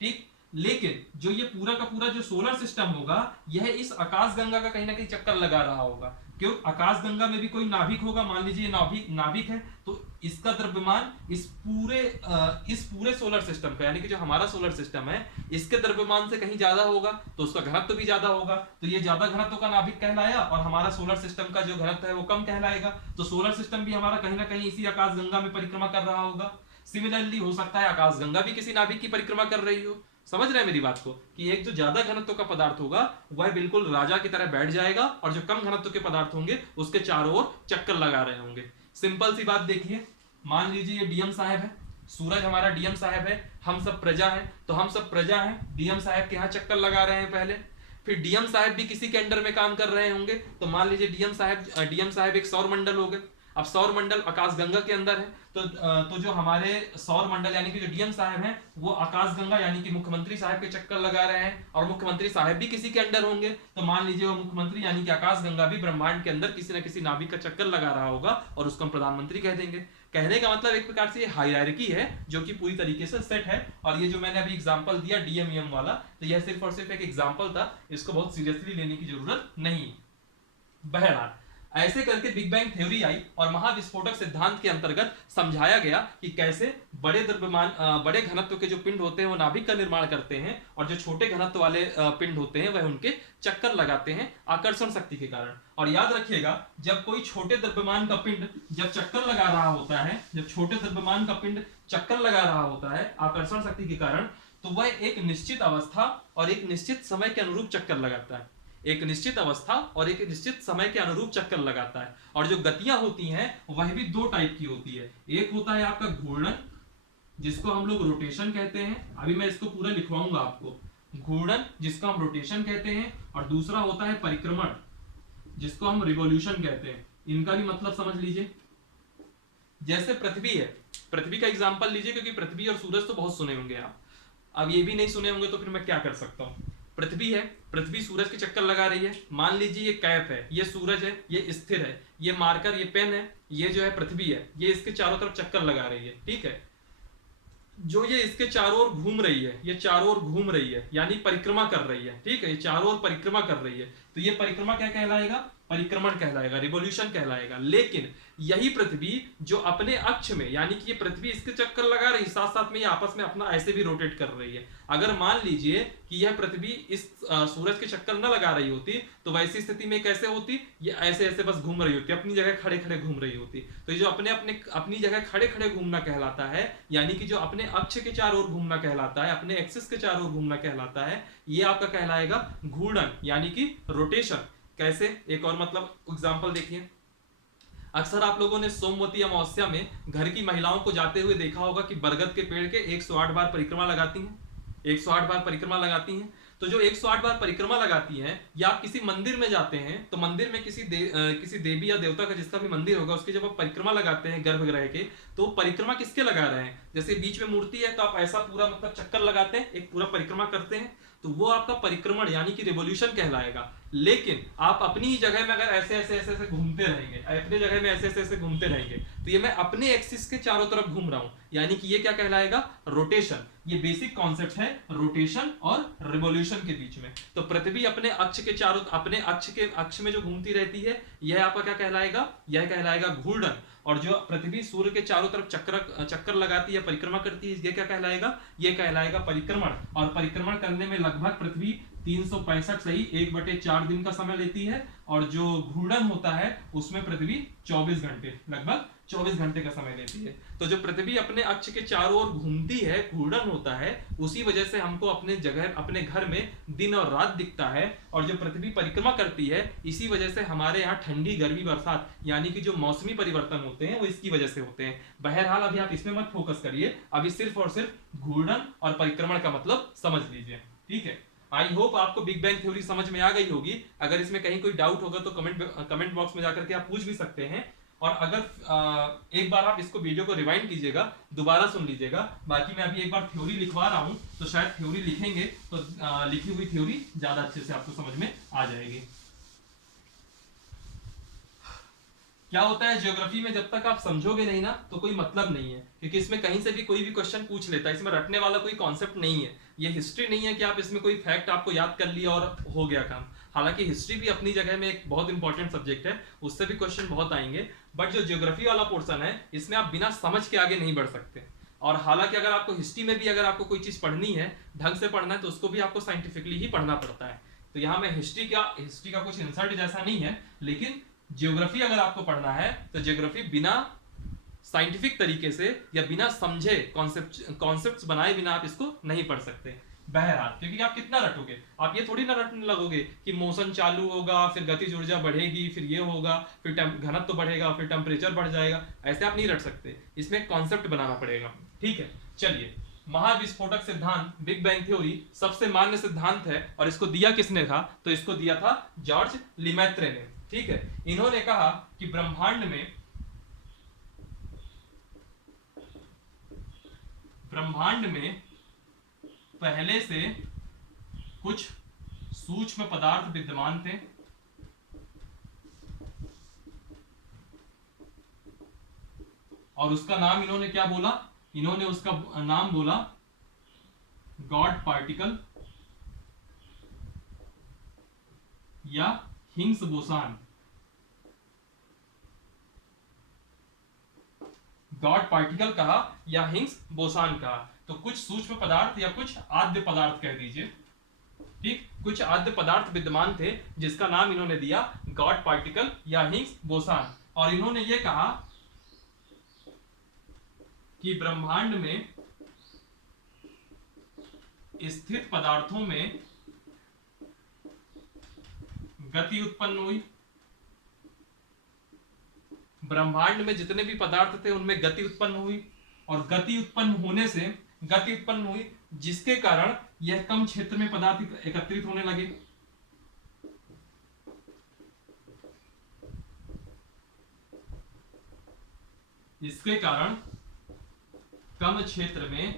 ठीक। लेकिन जो ये पूरा का पूरा जो सोलर सिस्टम होगा यह इस आकाशगंगा का कहीं ना कहीं चक्कर लगा रहा होगा, क्यों? आकाशगंगा में भी कोई नाभिक होगा, मान लीजिए नाभिक है, तो इसका द्रव्यमान इस पूरे सोलर सिस्टम का, यानी कि जो हमारा सोलर सिस्टम है इसके द्रव्यमान से कहीं ज्यादा होगा, तो उसका घनत्व भी ज्यादा होगा, तो ये ज्यादा घनत्व का नाभिक कहलाया और हमारा सोलर सिस्टम का जो घनत्व है वो कम कहलाएगा। तो सोलर सिस्टम भी हमारा कहीं ना कहीं इसी आकाशगंगा में परिक्रमा कर रहा होगा। सिमिलरली हो सकता है आकाशगंगा भी किसी नाभिक की परिक्रमा कर रही हो। समझ रहे हैं मेरी बात को, कि एक जो ज्यादा घनत्व का पदार्थ होगा वह बिल्कुल राजा की तरह बैठ जाएगा और जो कम घनत्व के पदार्थ होंगे उसके चारों ओर चक्कर लगा रहे होंगे। सिंपल सी बात देखिए, मान लीजिए ये डीएम साहब है, सूरज हमारा डीएम साहब है, हम सब प्रजा हैं, तो हम सब प्रजा हैं, डीएम साहब के यहाँ चक्कर लगा रहे हैं पहले, फिर डीएम साहब भी किसी के अंडर में काम कर रहे होंगे, तो मान लीजिए डीएम साहब एक सौर मंडल हो गए। अब सौर मंडल आकाशगंगा के अंदर है, तो जो हमारे सौर मंडल यानी कि जो डीएम साहब हैं वो आकाशगंगा यानी कि मुख्यमंत्री साहब के चक्कर लगा रहे हैं, और मुख्यमंत्री साहब भी किसी के अंडर होंगे, तो मान लीजिए वो मुख्यमंत्री यानी कि आकाशगंगा भी ब्रह्मांड के अंदर किसी न किसी नाभिक का चक्कर लगा रहा होगा और उसको हम प्रधानमंत्री कह देंगे। कहने का मतलब एक प्रकार से ये हायरार्की है जो कि पूरी तरीके से सेट है। और ये जो मैंने अभी एग्जांपल दिया डीएमईएम वाला, तो यह सिर्फ और सिर्फ एक एग्जांपल था, इसको बहुत सीरियसली लेने की जरूरत नहीं। बहरहाल ऐसे करके बिग बैंग थ्योरी आई और महाविस्फोटक सिद्धांत के अंतर्गत समझाया गया कि कैसे बड़े घनत्व के जो पिंड होते हैं वो नाभिक का निर्माण करते हैं और जो छोटे घनत्व वाले पिंड होते हैं वह उनके चक्कर लगाते हैं आकर्षण शक्ति के कारण। और याद रखिएगा, जब कोई छोटे द्रव्यमान का पिंड जब चक्कर लगा रहा होता है, जब छोटे द्रव्यमान का पिंड चक्कर लगा रहा होता है आकर्षण शक्ति के कारण, तो वह एक निश्चित अवस्था और एक निश्चित समय के अनुरूप चक्कर लगाता है, एक निश्चित अवस्था और एक निश्चित समय के अनुरूप चक्कर लगाता है। और जो गतियां होती हैं वह भी दो टाइप की होती है, एक होता है आपका घूर्णन जिसको हम लोग रोटेशन कहते हैं, अभी मैं इसको पूरा लिखवाऊंगा आपको, घूर्णन जिसको हम रोटेशन कहते हैं, और दूसरा होता है परिक्रमण जिसको हम रिवोल्यूशन कहते हैं। इनका भी मतलब समझ लीजिए, जैसे पृथ्वी है, पृथ्वी का एग्जाम्पल लीजिए, क्योंकि पृथ्वी और सूरज तो बहुत सुने होंगे आप, अब ये भी नहीं सुने होंगे तो फिर मैं क्या कर सकता हूँ। पृथ्वी है, पृथ्वी सूरज के चक्कर लगा रही है, मान लीजिए ये कैप है, ये सूरज है, ये स्थिर है, ये मार्कर ये पेन है, ये जो है पृथ्वी है, ये इसके चारों तरफ चक्कर लगा रही है, ठीक है। जो ये इसके चारों ओर घूम रही है, ये चारों ओर घूम रही है यानी परिक्रमा कर रही है, ठीक है, ये चारों ओर परिक्रमा कर रही है, तो ये परिक्रमा क्या कहलाएगा, परिक्रमण कहलाएगा, रिवोल्यूशन कहलाएगा। लेकिन यही पृथ्वी जो अपने अक्ष में, यानी कि ये पृथ्वी इसके चक्कर लगा रही, साथ साथ में ये आपस में अपना ऐसे भी रोटेट कर रही है। अगर मान लीजिए कि यह पृथ्वी इस सूरज के चक्कर न लगा रही होती तो वैसी स्थिति में कैसे होती, ये ऐसे ऐसे बस घूम रही होती, अपनी जगह खड़े खड़े घूम रही होती। तो ये जो अपनी जगह खड़े खड़े घूमना कहलाता है, यानी कि जो अपने अक्ष के चारों ओर घूमना कहलाता है, अपने एक्सिस के चारों ओर घूमना कहलाता है, ये आपका कहलाएगा घूर्णन यानी कि रोटेशन। कैसे, एक और मतलब एग्जांपल देखिए, अक्सर आप लोगों ने सोमवती अमावस्या में घर की महिलाओं को जाते हुए देखा होगा कि बरगद के पेड़ के 108 बार परिक्रमा लगाती हैं, 108 बार परिक्रमा लगाती हैं। तो जो 108 बार परिक्रमा लगाती हैं, या आप किसी मंदिर में जाते हैं तो मंदिर में किसी देवी या देवता का जिसका भी मंदिर होगा उसकी जब आप परिक्रमा लगाते हैं गर्भगृह के, तो परिक्रमा किसके लगा रहे हैं, जैसे बीच में मूर्ति है तो आप ऐसा पूरा मतलब चक्कर लगाते हैं, एक पूरा परिक्रमा करते हैं। तो वो आपका परिक्रमण यानी कि रिवॉल्यूशन कहलाएगा। लेकिन आप अपनी ही जगह में अगर ऐसे ऐसे ऐसे ऐसे घूमते रहेंगे, अपने जगह में ऐसे ऐसे ऐसे घूमते रहेंगे, तो ये मैं अपने एक्सिस के चारों तरफ घूम रहा हूं, यानी कि ये क्या कहलाएगा, रोटेशन। ये बेसिक कॉन्सेप्ट है रोटेशन और रिवॉल्यूशन के बीच में। तो पृथ्वी अपने अक्ष के चारों, अपने अक्ष में जो घूमती रहती है, यह आपका क्या कहलाएगा, यह कहलाएगा घूर्णन। और जो पृथ्वी सूर्य के चारों तरफ चक्कर लगाती है, परिक्रमा करती है, ये क्या कहलाएगा, ये कहलाएगा परिक्रमण। और परिक्रमण करने में लगभग पृथ्वी 365 सही 1/4 दिन का समय लेती है, और जो घूर्णन होता है उसमें पृथ्वी 24 घंटे, लगभग 24 घंटे का समय लेती है। तो जो पृथ्वी अपने अक्ष के चारों ओर घूमती है, घूर्णन होता है, उसी वजह से हमको अपने जगह, अपने घर में दिन और रात दिखता है। और जो पृथ्वी परिक्रमा करती है, इसी वजह से हमारे यहाँ ठंडी, गर्मी, बरसात यानी कि जो मौसमी परिवर्तन होते हैं वो इसकी वजह से होते हैं। बहरहाल अभी आप इसमें मत फोकस करिए, अभी सिर्फ और सिर्फ घूर्णन और परिक्रमण का मतलब समझ लीजिए, ठीक है। आई होप आपको बिग बैंग थ्योरी समझ में आ गई होगी। अगर इसमें कहीं कोई डाउट होगा तो कमेंट बॉक्स में जाकर के आप पूछ भी सकते हैं। और अगर एक बार आप इसको वीडियो को रिवाइंड कीजिएगा, दोबारा सुन लीजिएगा। बाकी मैं अभी एक बार थ्योरी लिखवा रहा हूं, तो शायद थ्योरी लिखेंगे तो लिखी हुई थ्योरी ज्यादा अच्छे से आपको समझ में आ जाएगी। क्या होता है ज्योग्राफी में, जब तक आप समझोगे नहीं ना तो कोई मतलब नहीं है, क्योंकि इसमें कहीं से भी कोई भी क्वेश्चन पूछ लेता है। इसमें रटने वाला कोई कॉन्सेप्ट नहीं है। ये हिस्ट्री नहीं है कि आप इसमें कोई फैक्ट आपको याद कर लिया और हो गया काम। हालांकि हिस्ट्री भी अपनी जगह में एक बहुत इंपॉर्टेंट सब्जेक्ट है, उससे भी क्वेश्चन बहुत आएंगे। बट जो ज्योग्राफी वाला पोर्सन है, इसमें आप बिना समझ के आगे नहीं बढ़ सकते। और हालांकि अगर आपको हिस्ट्री में भी अगर आपको कोई चीज पढ़नी है, ढंग से पढ़ना है, तो उसको भी आपको साइंटिफिकली ही पढ़ना पड़ता है। तो यहाँ मैं हिस्ट्री का कुछ इंसर्ट जैसा नहीं है, लेकिन ज्योग्राफी अगर आपको पढ़ना है तो ज्योग्राफी बिना साइंटिफिक तरीके से या बिना समझे कॉन्सेप्ट्स बनाए बिना आप इसको नहीं पढ़ सकते। बहरहाल, क्योंकि आप कितना रटोगे, आप ये थोड़ी ना रटने लगोगे कि मोशन चालू होगा, फिर गतिज ऊर्जा बढ़ेगी, फिर ये होगा, फिर घनत्व बढ़ेगा, फिर टेम्परेचर बढ़ जाएगा। ऐसे आप नहीं रट सकते, इसमें कॉन्सेप्ट बनाना पड़ेगा, ठीक है। चलिए, महाविस्फोटक सिद्धांत, बिग बैंग थ्योरी सबसे मान्य सिद्धांत है। और इसको दिया किसने था, तो इसको दिया था जॉर्ज लीमैत्रे ने, ठीक है। इन्होंने कहा कि ब्रह्मांड में पहले से कुछ सूक्ष्म पदार्थ विद्यमान थे, और उसका नाम इन्होंने क्या बोला, इन्होंने उसका नाम बोला गॉड पार्टिकल या हिग्स बोसान। गॉड पार्टिकल कहा या हिग्स बोसान कहा, तो कुछ सूक्ष्म पदार्थ या कुछ आद्य पदार्थ कह दीजिए, ठीक। कुछ आद्य पदार्थ विद्यमान थे जिसका नाम इन्होंने दिया गॉड पार्टिकल या हिग्स बोसान। और इन्होंने ये कहा कि ब्रह्मांड में स्थित पदार्थों में गति उत्पन्न हुई। ब्रह्मांड में जितने भी पदार्थ थे उनमें गति उत्पन्न हुई, और गति उत्पन्न हुई जिसके कारण यह कम क्षेत्र में पदार्थ एकत्रित होने लगे। इसके कारण कम क्षेत्र में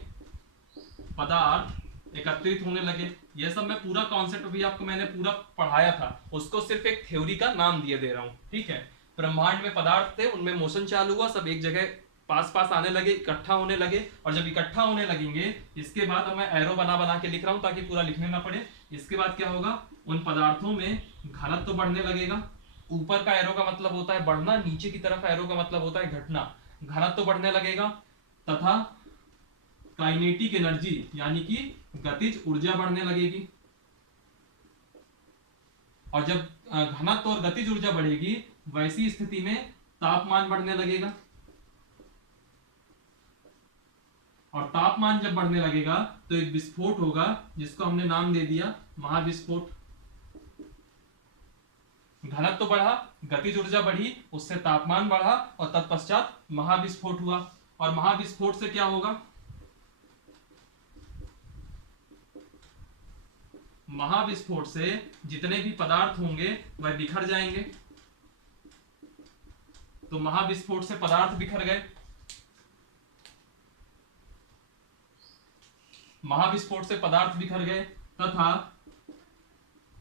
पदार्थ एकत्रित होने लगे। यह सब मैं पूरा कॉन्सेप्ट भी आपको मैंने पूरा पढ़ाया था, उसको सिर्फ एक थ्योरी का नाम दिए दे रहा हूं, ठीक है। ब्रह्मांड में पदार्थ थे, उनमें मोशन चालू हुआ, सब एक जगह पास पास आने लगे, इकट्ठा होने लगे। और जब इकट्ठा होने लगेंगे, इसके बाद अब मैं एरो बना बना के लिख रहा हूं ताकि पूरा लिखने ना पड़े। इसके बाद क्या होगा, उन पदार्थों में घनत्व तो बढ़ने लगेगा। ऊपर का एरो का मतलब होता है बढ़ना, नीचे की तरफ एरो का मतलब होता है घटना। घनत्व तो बढ़ने लगेगा, तथा काइनेटिक एनर्जी यानी कि गतिज ऊर्जा बढ़ने लगेगी। और जब घनत्व और गतिज ऊर्जा बढ़ेगी, वैसी स्थिति में तापमान बढ़ने लगेगा। और तापमान जब बढ़ने लगेगा तो एक विस्फोट होगा, जिसको हमने नाम दे दिया महाविस्फोट। घनत्व तो बढ़ा, गतिज ऊर्जा बढ़ी, उससे तापमान बढ़ा, और तत्पश्चात महाविस्फोट हुआ। और महाविस्फोट से क्या होगा, महाविस्फोट से जितने भी पदार्थ होंगे वह बिखर जाएंगे। तो महाविस्फोट से पदार्थ बिखर गए, महाविस्फोट से पदार्थ बिखर गए, तथा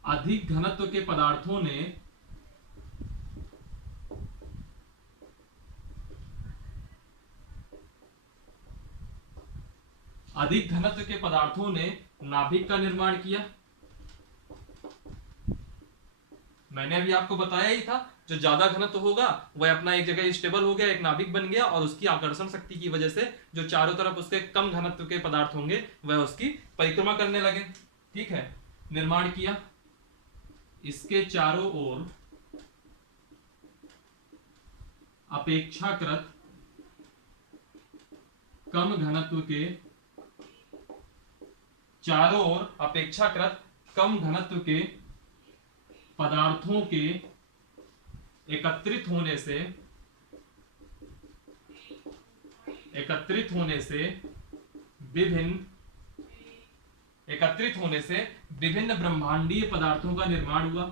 अधिक घनत्व के पदार्थों ने नाभिक का निर्माण किया। मैंने अभी आपको बताया ही था, जो ज्यादा घनत्व होगा वह अपना एक जगह स्टेबल हो गया, एक नाभिक बन गया, और उसकी आकर्षण शक्ति की वजह से जो चारों तरफ उसके कम घनत्व के पदार्थ होंगे वह उसकी परिक्रमा करने लगे। ठीक है, निर्माण किया। इसके चारों ओर अपेक्षाकृत कम घनत्व के पदार्थों के एकत्रित होने से विभिन्न ब्रह्मांडीय पदार्थों का निर्माण हुआ।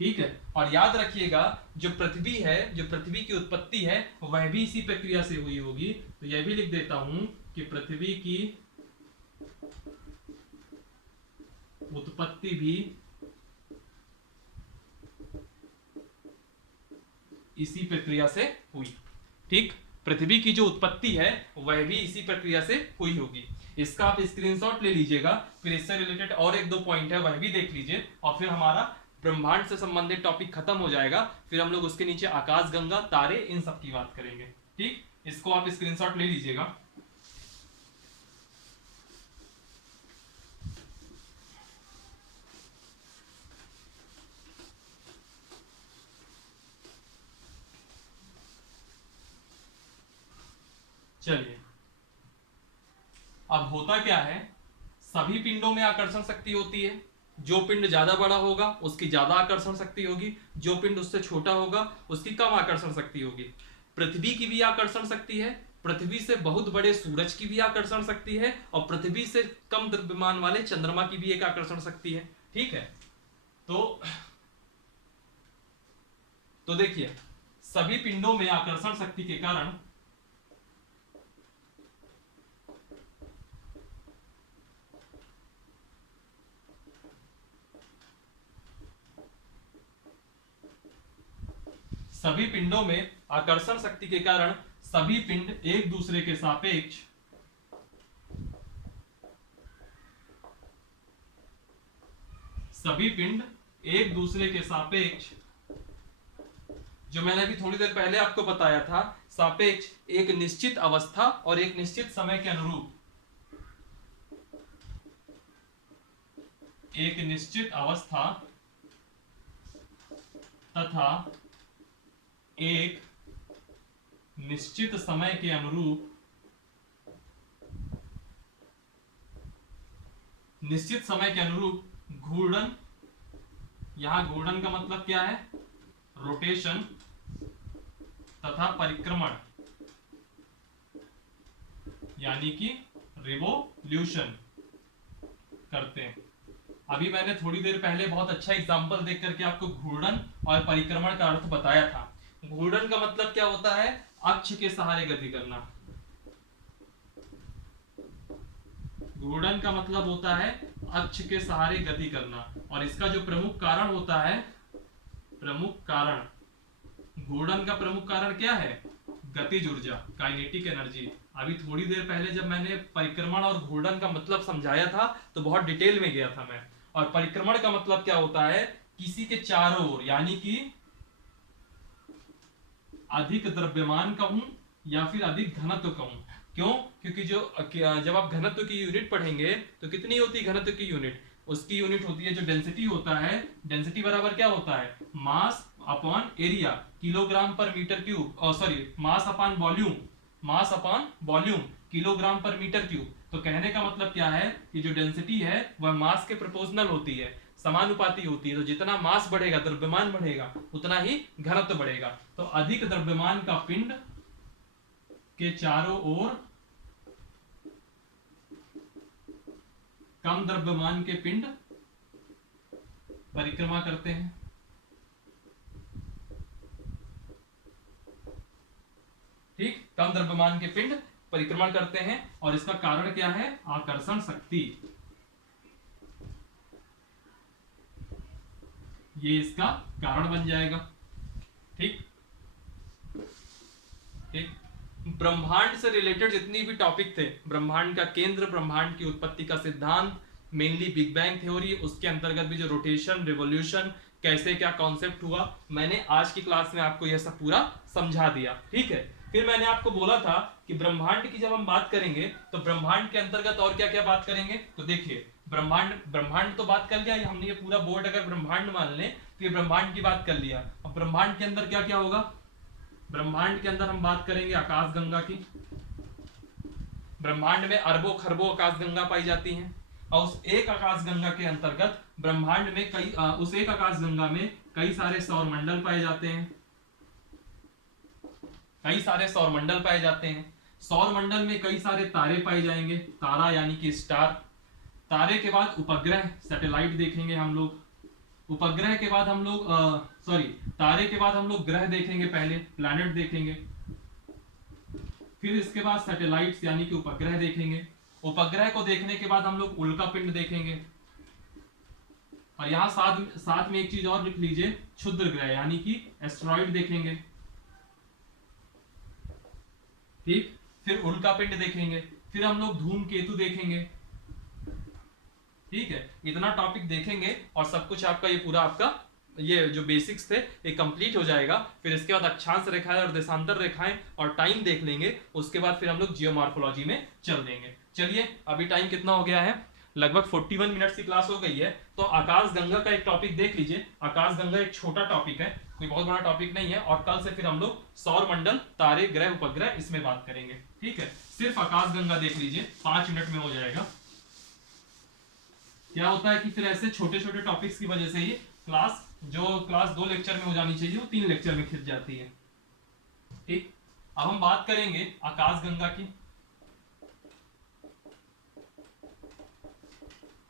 ठीक है, और याद रखिएगा जो पृथ्वी की उत्पत्ति है वह भी इसी प्रक्रिया से हुई होगी। तो यह भी लिख देता हूं कि पृथ्वी की उत्पत्ति भी इसी प्रक्रिया से हुई। ठीक, पृथ्वी की जो उत्पत्ति है वह भी इसी प्रक्रिया से हुई होगी। इसका आप स्क्रीनशॉट ले लीजिएगा, फिर इससे रिलेटेड और एक दो पॉइंट है वह भी देख लीजिए, और फिर हमारा ब्रह्मांड से संबंधित टॉपिक खत्म हो जाएगा। फिर हम लोग उसके नीचे आकाश गंगा, तारे, इन सब की बात करेंगे। ठीक, इसको आप स्क्रीनशॉट ले लीजिएगा। चलिए, अब होता क्या है, सभी पिंडों में आकर्षण शक्ति होती है। जो पिंड ज्यादा बड़ा होगा उसकी ज्यादा आकर्षण शक्ति होगी, जो पिंड उससे छोटा होगा उसकी कम आकर्षण शक्ति होगी। पृथ्वी की भी आकर्षण शक्ति है, पृथ्वी से बहुत बड़े सूरज की भी आकर्षण शक्ति है, और पृथ्वी से कम द्रव्यमान वाले चंद्रमा की भी एक आकर्षण शक्ति है। ठीक है, तो देखिए, सभी पिंडों में आकर्षण शक्ति के कारण सभी पिंडों में आकर्षण शक्ति के कारण सभी पिंड एक दूसरे के सापेक्ष जो मैंने अभी थोड़ी देर पहले आपको बताया था, सापेक्ष एक निश्चित अवस्था और एक निश्चित समय के अनुरूप, एक निश्चित अवस्था तथा एक निश्चित समय के अनुरूप, घूर्णन, यहां घूर्णन का मतलब क्या है, रोटेशन तथा परिक्रमण, यानी कि रिवोल्यूशन करते हैं। अभी मैंने थोड़ी देर पहले बहुत अच्छा एग्जांपल देख करके आपको घूर्णन और परिक्रमण का अर्थ बताया था। घूर्णन का मतलब क्या होता है, अक्ष के सहारे गति करना। घूर्णन का मतलब होता है अक्ष के सहारे गति करना, और इसका जो प्रमुख कारण होता है, घूर्णन का प्रमुख कारण क्या है, गतिज ऊर्जा, काइनेटिक एनर्जी। अभी थोड़ी देर पहले जब मैंने परिक्रमण और घूर्णन का मतलब समझाया था तो बहुत डिटेल में गया था मैं। और परिक्रमण का मतलब क्या होता है, किसी के चारों ओर, यानी कि अधिक द्रव्यमान कहूं या फिर अधिक घनत्व कहूं। क्यों? क्योंकि जब आप घनत्व की यूनिट पढ़ेंगे तो कितनी होती है घनत्व की यूनिट, उसकी यूनिट होती है जो डेंसिटी होता है। डेंसिटी बराबर क्या होता है, mass upon area, kilogram per metre cube, sorry mass upon volume, kilogram per metre cube. तो कहने का मतलब क्या है कि जो डेंसिटी है वह मास के प्रोपोर्शनल होती है, समानुपाती होती है। तो जितना मास बढ़ेगा, द्रव्यमान बढ़ेगा, उतना ही घनत्व बढ़ेगा। तो अधिक द्रव्यमान का पिंड के चारों ओर कम द्रव्यमान के पिंड परिक्रमा करते हैं। ठीक, कम द्रव्यमान के पिंड परिक्रमण करते हैं और इसका कारण क्या है? आकर्षण शक्ति। ये इसका कारण बन जाएगा। ठीक ठीक। ब्रह्मांड से रिलेटेड जितनी भी टॉपिक थे, ब्रह्मांड का केंद्र, ब्रह्मांड की उत्पत्ति का सिद्धांत, मेनली बिग बैंग थ्योरी, उसके अंतर्गत भी जो रोटेशन, रिवॉल्यूशन, कैसे क्या कॉन्सेप्ट हुआ, मैंने आज की क्लास में आपको यह सब पूरा समझा दिया। ठीक है, फिर मैंने आपको बोला था कि ब्रह्मांड की जब हम बात करेंगे तो ब्रह्मांड के अंतर्गत और क्या क्या बात करेंगे। तो देखिए, ब्रह्मांड ब्रह्मांड तो बात कर लिया हमने, ये पूरा बोर्ड अगर ब्रह्मांड मान ले तो ये ब्रह्मांड की बात कर लिया। अब ब्रह्मांड के अंदर क्या क्या होगा? ब्रह्मांड के अंदर हम बात करेंगे आकाशगंगा की। ब्रह्मांड में अरबों खरबों आकाशगंगा पाई जाती हैं और उस एक आकाशगंगा के अंतर्गत ब्रह्मांड में उस एक आकाशगंगा में कई सारे सौरमंडल पाए जाते हैं। कई सारे सौरमंडल पाए जाते हैं। सौरमंडल में कई सारे तारे पाए जाएंगे, तारा यानी कि स्टार। तारे के बाद उपग्रह, सैटेलाइट देखेंगे हम लोग। उपग्रह के बाद हम लोग तारे के बाद हम लोग ग्रह देखेंगे, पहले प्लैनेट देखेंगे, फिर इसके बाद सैटेलाइट्स यानी कि उपग्रह देखेंगे। उपग्रह को देखने के बाद हम लोग उल्का पिंड देखेंगे। और यहां साथ में एक चीज और लिख लीजिए, क्षुद्र ग्रह यानी कि एस्ट्रॉइड देखेंगे। ठीक, फिर उल्का पिंड देखेंगे, फिर हम लोग धूमकेतु देखेंगे। ठीक है, इतना टॉपिक देखेंगे और सब कुछ आपका ये पूरा आपका ये जो बेसिक्स थे ये कंप्लीट हो जाएगा। फिर इसके बाद अक्षांश रेखाएं और देशांतर रेखाएं और टाइम देख लेंगे। उसके बाद फिर हम लोग जियोमॉर्फोलॉजी में चल देंगे। चलिए, अभी टाइम कितना हो गया है? लगभग 41 मिनट्स की क्लास हो गई है। तो आकाशगंगा का एक टॉपिक देख लीजिए। आकाशगंगा एक छोटा टॉपिक है, कोई बहुत बड़ा टॉपिक नहीं है। और कल से फिर हम लोग सौरमंडल, तारे, ग्रह, उपग्रह इसमें बात करेंगे। ठीक है, सिर्फ आकाशगंगा देख लीजिए, 5 मिनट में हो जाएगा। क्या होता है कि फिर ऐसे छोटे छोटे टॉपिक्स की वजह से ही क्लास 2 लेक्चर में हो जानी चाहिए वो 3 लेक्चर में खिंच जाती है। ठीक, अब हम बात करेंगे आकाशगंगा की।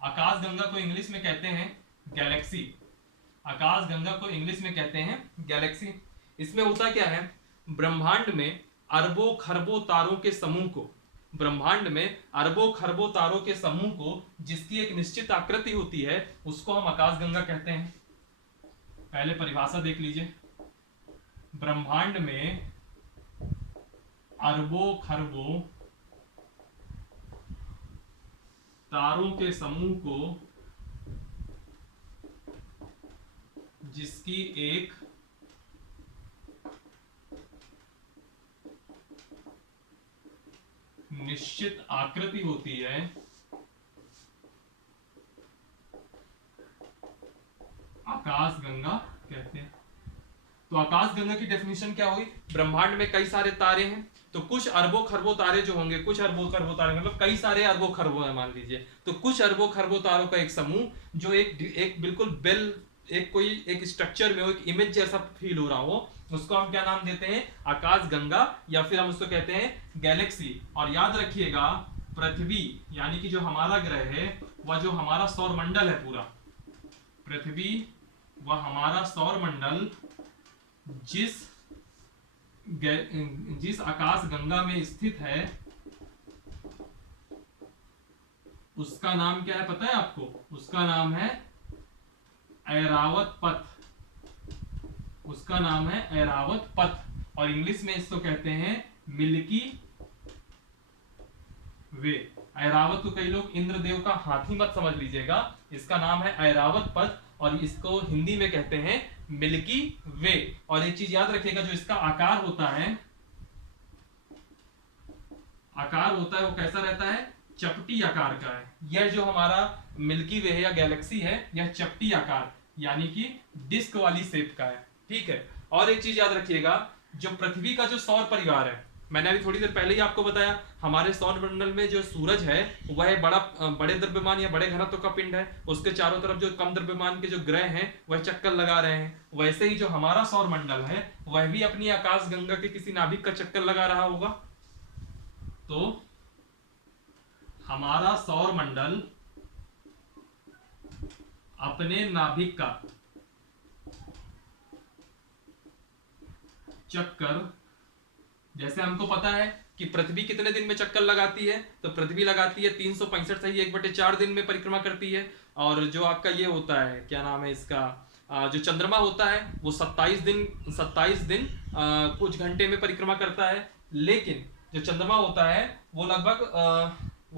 आकाशगंगा को इंग्लिश में कहते हैं गैलेक्सी। आकाशगंगा को इंग्लिश में कहते हैं गैलेक्सी। इसमें होता क्या है? ब्रह्मांड में अरबों खरबों तारों के समूह को, ब्रह्मांड में अरबों खरबों तारों के समूह को जिसकी एक निश्चित आकृति होती है उसको हम आकाशगंगा कहते हैं। पहले परिभाषा देख लीजिए। ब्रह्मांड में अरबों खरबों तारों के समूह को जिसकी एक निश्चित आकृति होती है आकाशगंगा कहते हैं। तो आकाशगंगा की डेफिनेशन क्या हुई? ब्रह्मांड में कई सारे तारे हैं, तो कुछ अरबों खरबों तारे जो होंगे, कुछ अरबों खरबों तारे मतलब कई सारे अरबों खरबों है मान लीजिए, तो कुछ अरबों खरबों तारों का एक समूह जो एक बिल्कुल एक स्ट्रक्चर में हो, एक इमेज जैसा फील हो रहा हो, उसको हम क्या नाम देते हैं? आकाशगंगा, या फिर हम उसको कहते हैं गैलेक्सी। और याद रखिएगा, पृथ्वी यानी कि जो हमारा ग्रह है, वह जो हमारा सौरमंडल है पूरा, पृथ्वी वह हमारा सौरमंडल जिस आकाशगंगा में स्थित है उसका नाम क्या है पता है आपको? उसका नाम है ऐरावत पथ। उसका नाम है ऐरावत पथ और इंग्लिश में इसको कहते हैं मिल्की वे। ऐरावत को कई लोग इंद्रदेव का हाथी मत समझ लीजिएगा, इसका नाम है ऐरावत पथ और इसको हिंदी में कहते हैं मिल्की वे। और एक चीज याद रखिएगा, जो इसका आकार होता है वो कैसा रहता है? चपटी आकार का है। यह जो हमारा मिल्की वे है या गैलेक्सी है, यह चपटी आकार यानी कि डिस्क वाली शेप का है। ठीक है, और एक चीज याद रखिएगा, जो पृथ्वी का जो सौर परिवार है, मैंने अभी थोड़ी देर पहले ही आपको बताया, हमारे सौरमंडल में जो सूरज है वह बड़े द्रव्यमान या बड़े घनत्व का पिंड है। उसके चारों तरफ जो कम द्रव्यमान के जो ग्रह हैं वह चक्कर लगा रहे हैं। वैसे ही जो हमारा सौरमंडल है वह भी अपनी आकाशगंगा के किसी नाभिक का चक्कर लगा रहा होगा। तो हमारा सौरमंडल अपने नाभिक का चक्कर जैसे हमको पता है कि पृथ्वी कितने दिन में चक्कर लगाती है, तो पृथ्वी लगाती है 365 सही 1/4 दिन में परिक्रमा करती है। और जो आपका ये होता है, क्या नाम है इसका, जो चंद्रमा होता है वो 27 दिन कुछ घंटे में परिक्रमा करता है। लेकिन जो चंद्रमा होता है वो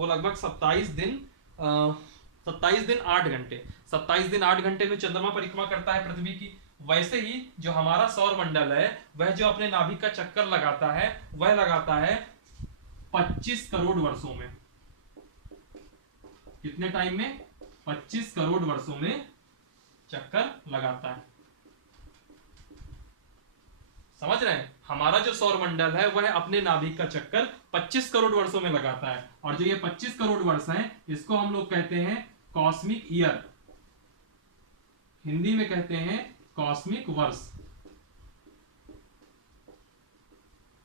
लगभग 27 दिन 8 घंटे, 27 दिन 8 घंटे में चंद्रमा परिक्रमा करता है पृथ्वी की। वैसे ही जो हमारा सौर मंडल है वह जो अपने नाभिक का चक्कर लगाता है वह लगाता है 25 करोड़ वर्षों में। कितने टाइम में? 25 करोड़ वर्षों में चक्कर लगाता है। समझ रहे हैं? हमारा जो सौर मंडल है वह अपने नाभिक का चक्कर 25 करोड़ वर्षों में लगाता है। और जो ये 25 करोड़ वर्ष हैं इसको हम लोग कहते हैं कॉस्मिक ईयर, हिंदी में कहते हैं कॉस्मिक वर्ष।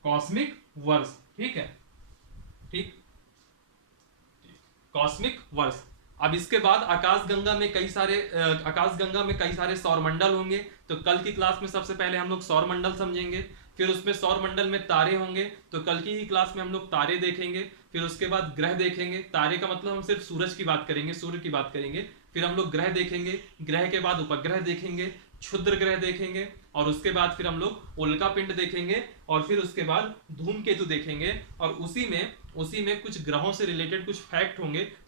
कॉस्मिक वर्ष, ठीक है, ठीक, कॉस्मिक वर्ष। अब इसके बाद आकाशगंगा में कई सारे सौरमंडल होंगे। तो कल की क्लास में सबसे पहले हम लोग सौरमंडल समझेंगे, फिर उसमें सौरमंडल में तारे होंगे, तो कल की ही क्लास में हम लोग तारे देखेंगे। फिर उसके बाद ग्रह देखेंगे। तारे का मतलब हम सिर्फ सूरज की बात करेंगे, सूर्य की बात करेंगे। फिर हम लोग ग्रह देखेंगे, ग्रह के बाद उपग्रह देखेंगे, क्षुद्र ग्रह देखेंगे, और उसके बाद फिर हम लोग उल्का पिंड देखेंगे, और फिर उसके बाद धूमकेतु देखेंगे। और उसी में कुछ ग्रहों से रिलेटेड कुछ फैक्ट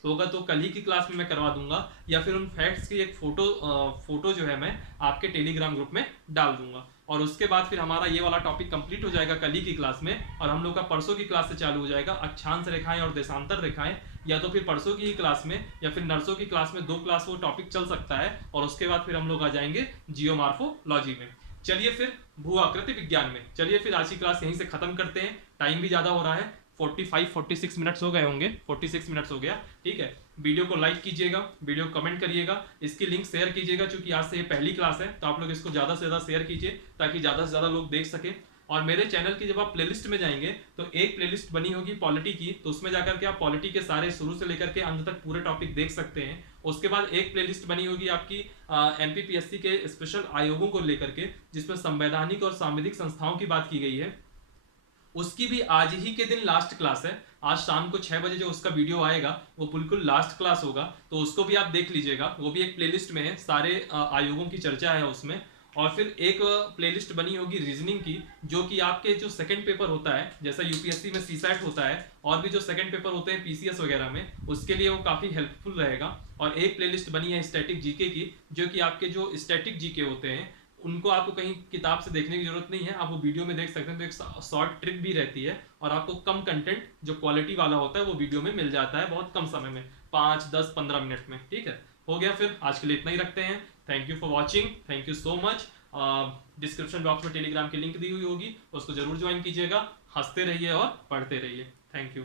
होगा तो कल ही की क्लास में मैं करवा दूंगा, या फिर उन फैक्ट्स की एक फोटो जो है मैं आपके टेलीग्राम ग्रुप में डाल दूंगा। और उसके बाद फिर हमारा ये वाला टॉपिक कंप्लीट हो जाएगा कल ही की क्लास में। और हम लोग का परसों की क्लास से चालू हो जाएगा अक्षांश रेखाएं और देशांतर रेखाएं, या तो फिर परसों की ही क्लास में या फिर नर्सों की क्लास में 2 क्लास वो टॉपिक चल सकता है। और उसके बाद फिर हम लोग आ जाएंगे जियोमॉर्फोलॉजी में। चलिए फिर भू आकृति विज्ञान में, चलिए फिर आज की क्लास यहीं से खत्म करते हैं। टाइम भी ज्यादा हो रहा है, 46 मिनट्स हो गए होंगे, 46 मिनट्स हो गया, ठीक है। वीडियो को लाइक कीजिएगा, वीडियो को कमेंट करिएगा, इसकी लिंक शेयर कीजिएगा, क्योंकि आज से ये पहली क्लास है तो आप लोग इसको ज़्यादा से ज़्यादा शेयर कीजिए ताकि ज़्यादा से ज़्यादा लोग देख सकें। और मेरे चैनल की जब आप प्लेलिस्ट में जाएंगे तो एक प्लेलिस्ट बनी होगी पॉलिटी की, तो उसमें जाकर के आप पॉलिटी के सारे शुरू से लेकर के अंत तक पूरे टॉपिक देख सकते हैं। उसके बाद एक प्लेलिस्ट बनी होगी आपकी एमपीपीएससी के स्पेशल आयोगों को लेकर के, जिसमें संवैधानिक और सांविधिक संस्थाओं की बात की गई है। उसकी भी आज ही के दिन लास्ट क्लास है। आज शाम को 6 बजे जो उसका वीडियो आएगा वो बिल्कुल लास्ट क्लास होगा, तो उसको भी आप देख लीजिएगा। वो भी एक प्लेलिस्ट में है, सारे आयोगों की चर्चा है उसमें। और फिर एक प्लेलिस्ट बनी होगी रीजनिंग की, जो कि आपके जो सेकंड पेपर होता है, जैसा यूपीएससी में सीसैट होता है, और भी जो सेकंड पेपर होते हैं पीसीएस वगैरह में, उसके लिए वो काफ़ी हेल्पफुल रहेगा। और एक प्लेलिस्ट बनी है स्टैटिक जीके की, जो कि आपके जो स्टैटिक जीके होते हैं उनको आपको कहीं किताब से देखने की जरूरत नहीं है, आप वो वीडियो में देख सकते हैं। तो एक शॉर्ट ट्रिक भी रहती है, और आपको कम कंटेंट जो क्वालिटी वाला होता है वो वीडियो में मिल जाता है बहुत कम समय में, 5, 10, 15 मिनट में, ठीक है। हो गया, फिर आज के लिए इतना ही रखते हैं। Thank you for watching, thank you so much. Description box में टेलीग्राम की लिंक दी हुई होगी, उसको जरूर ज्वाइन कीजिएगा। हंसते रहिए और पढ़ते रहिए। Thank you.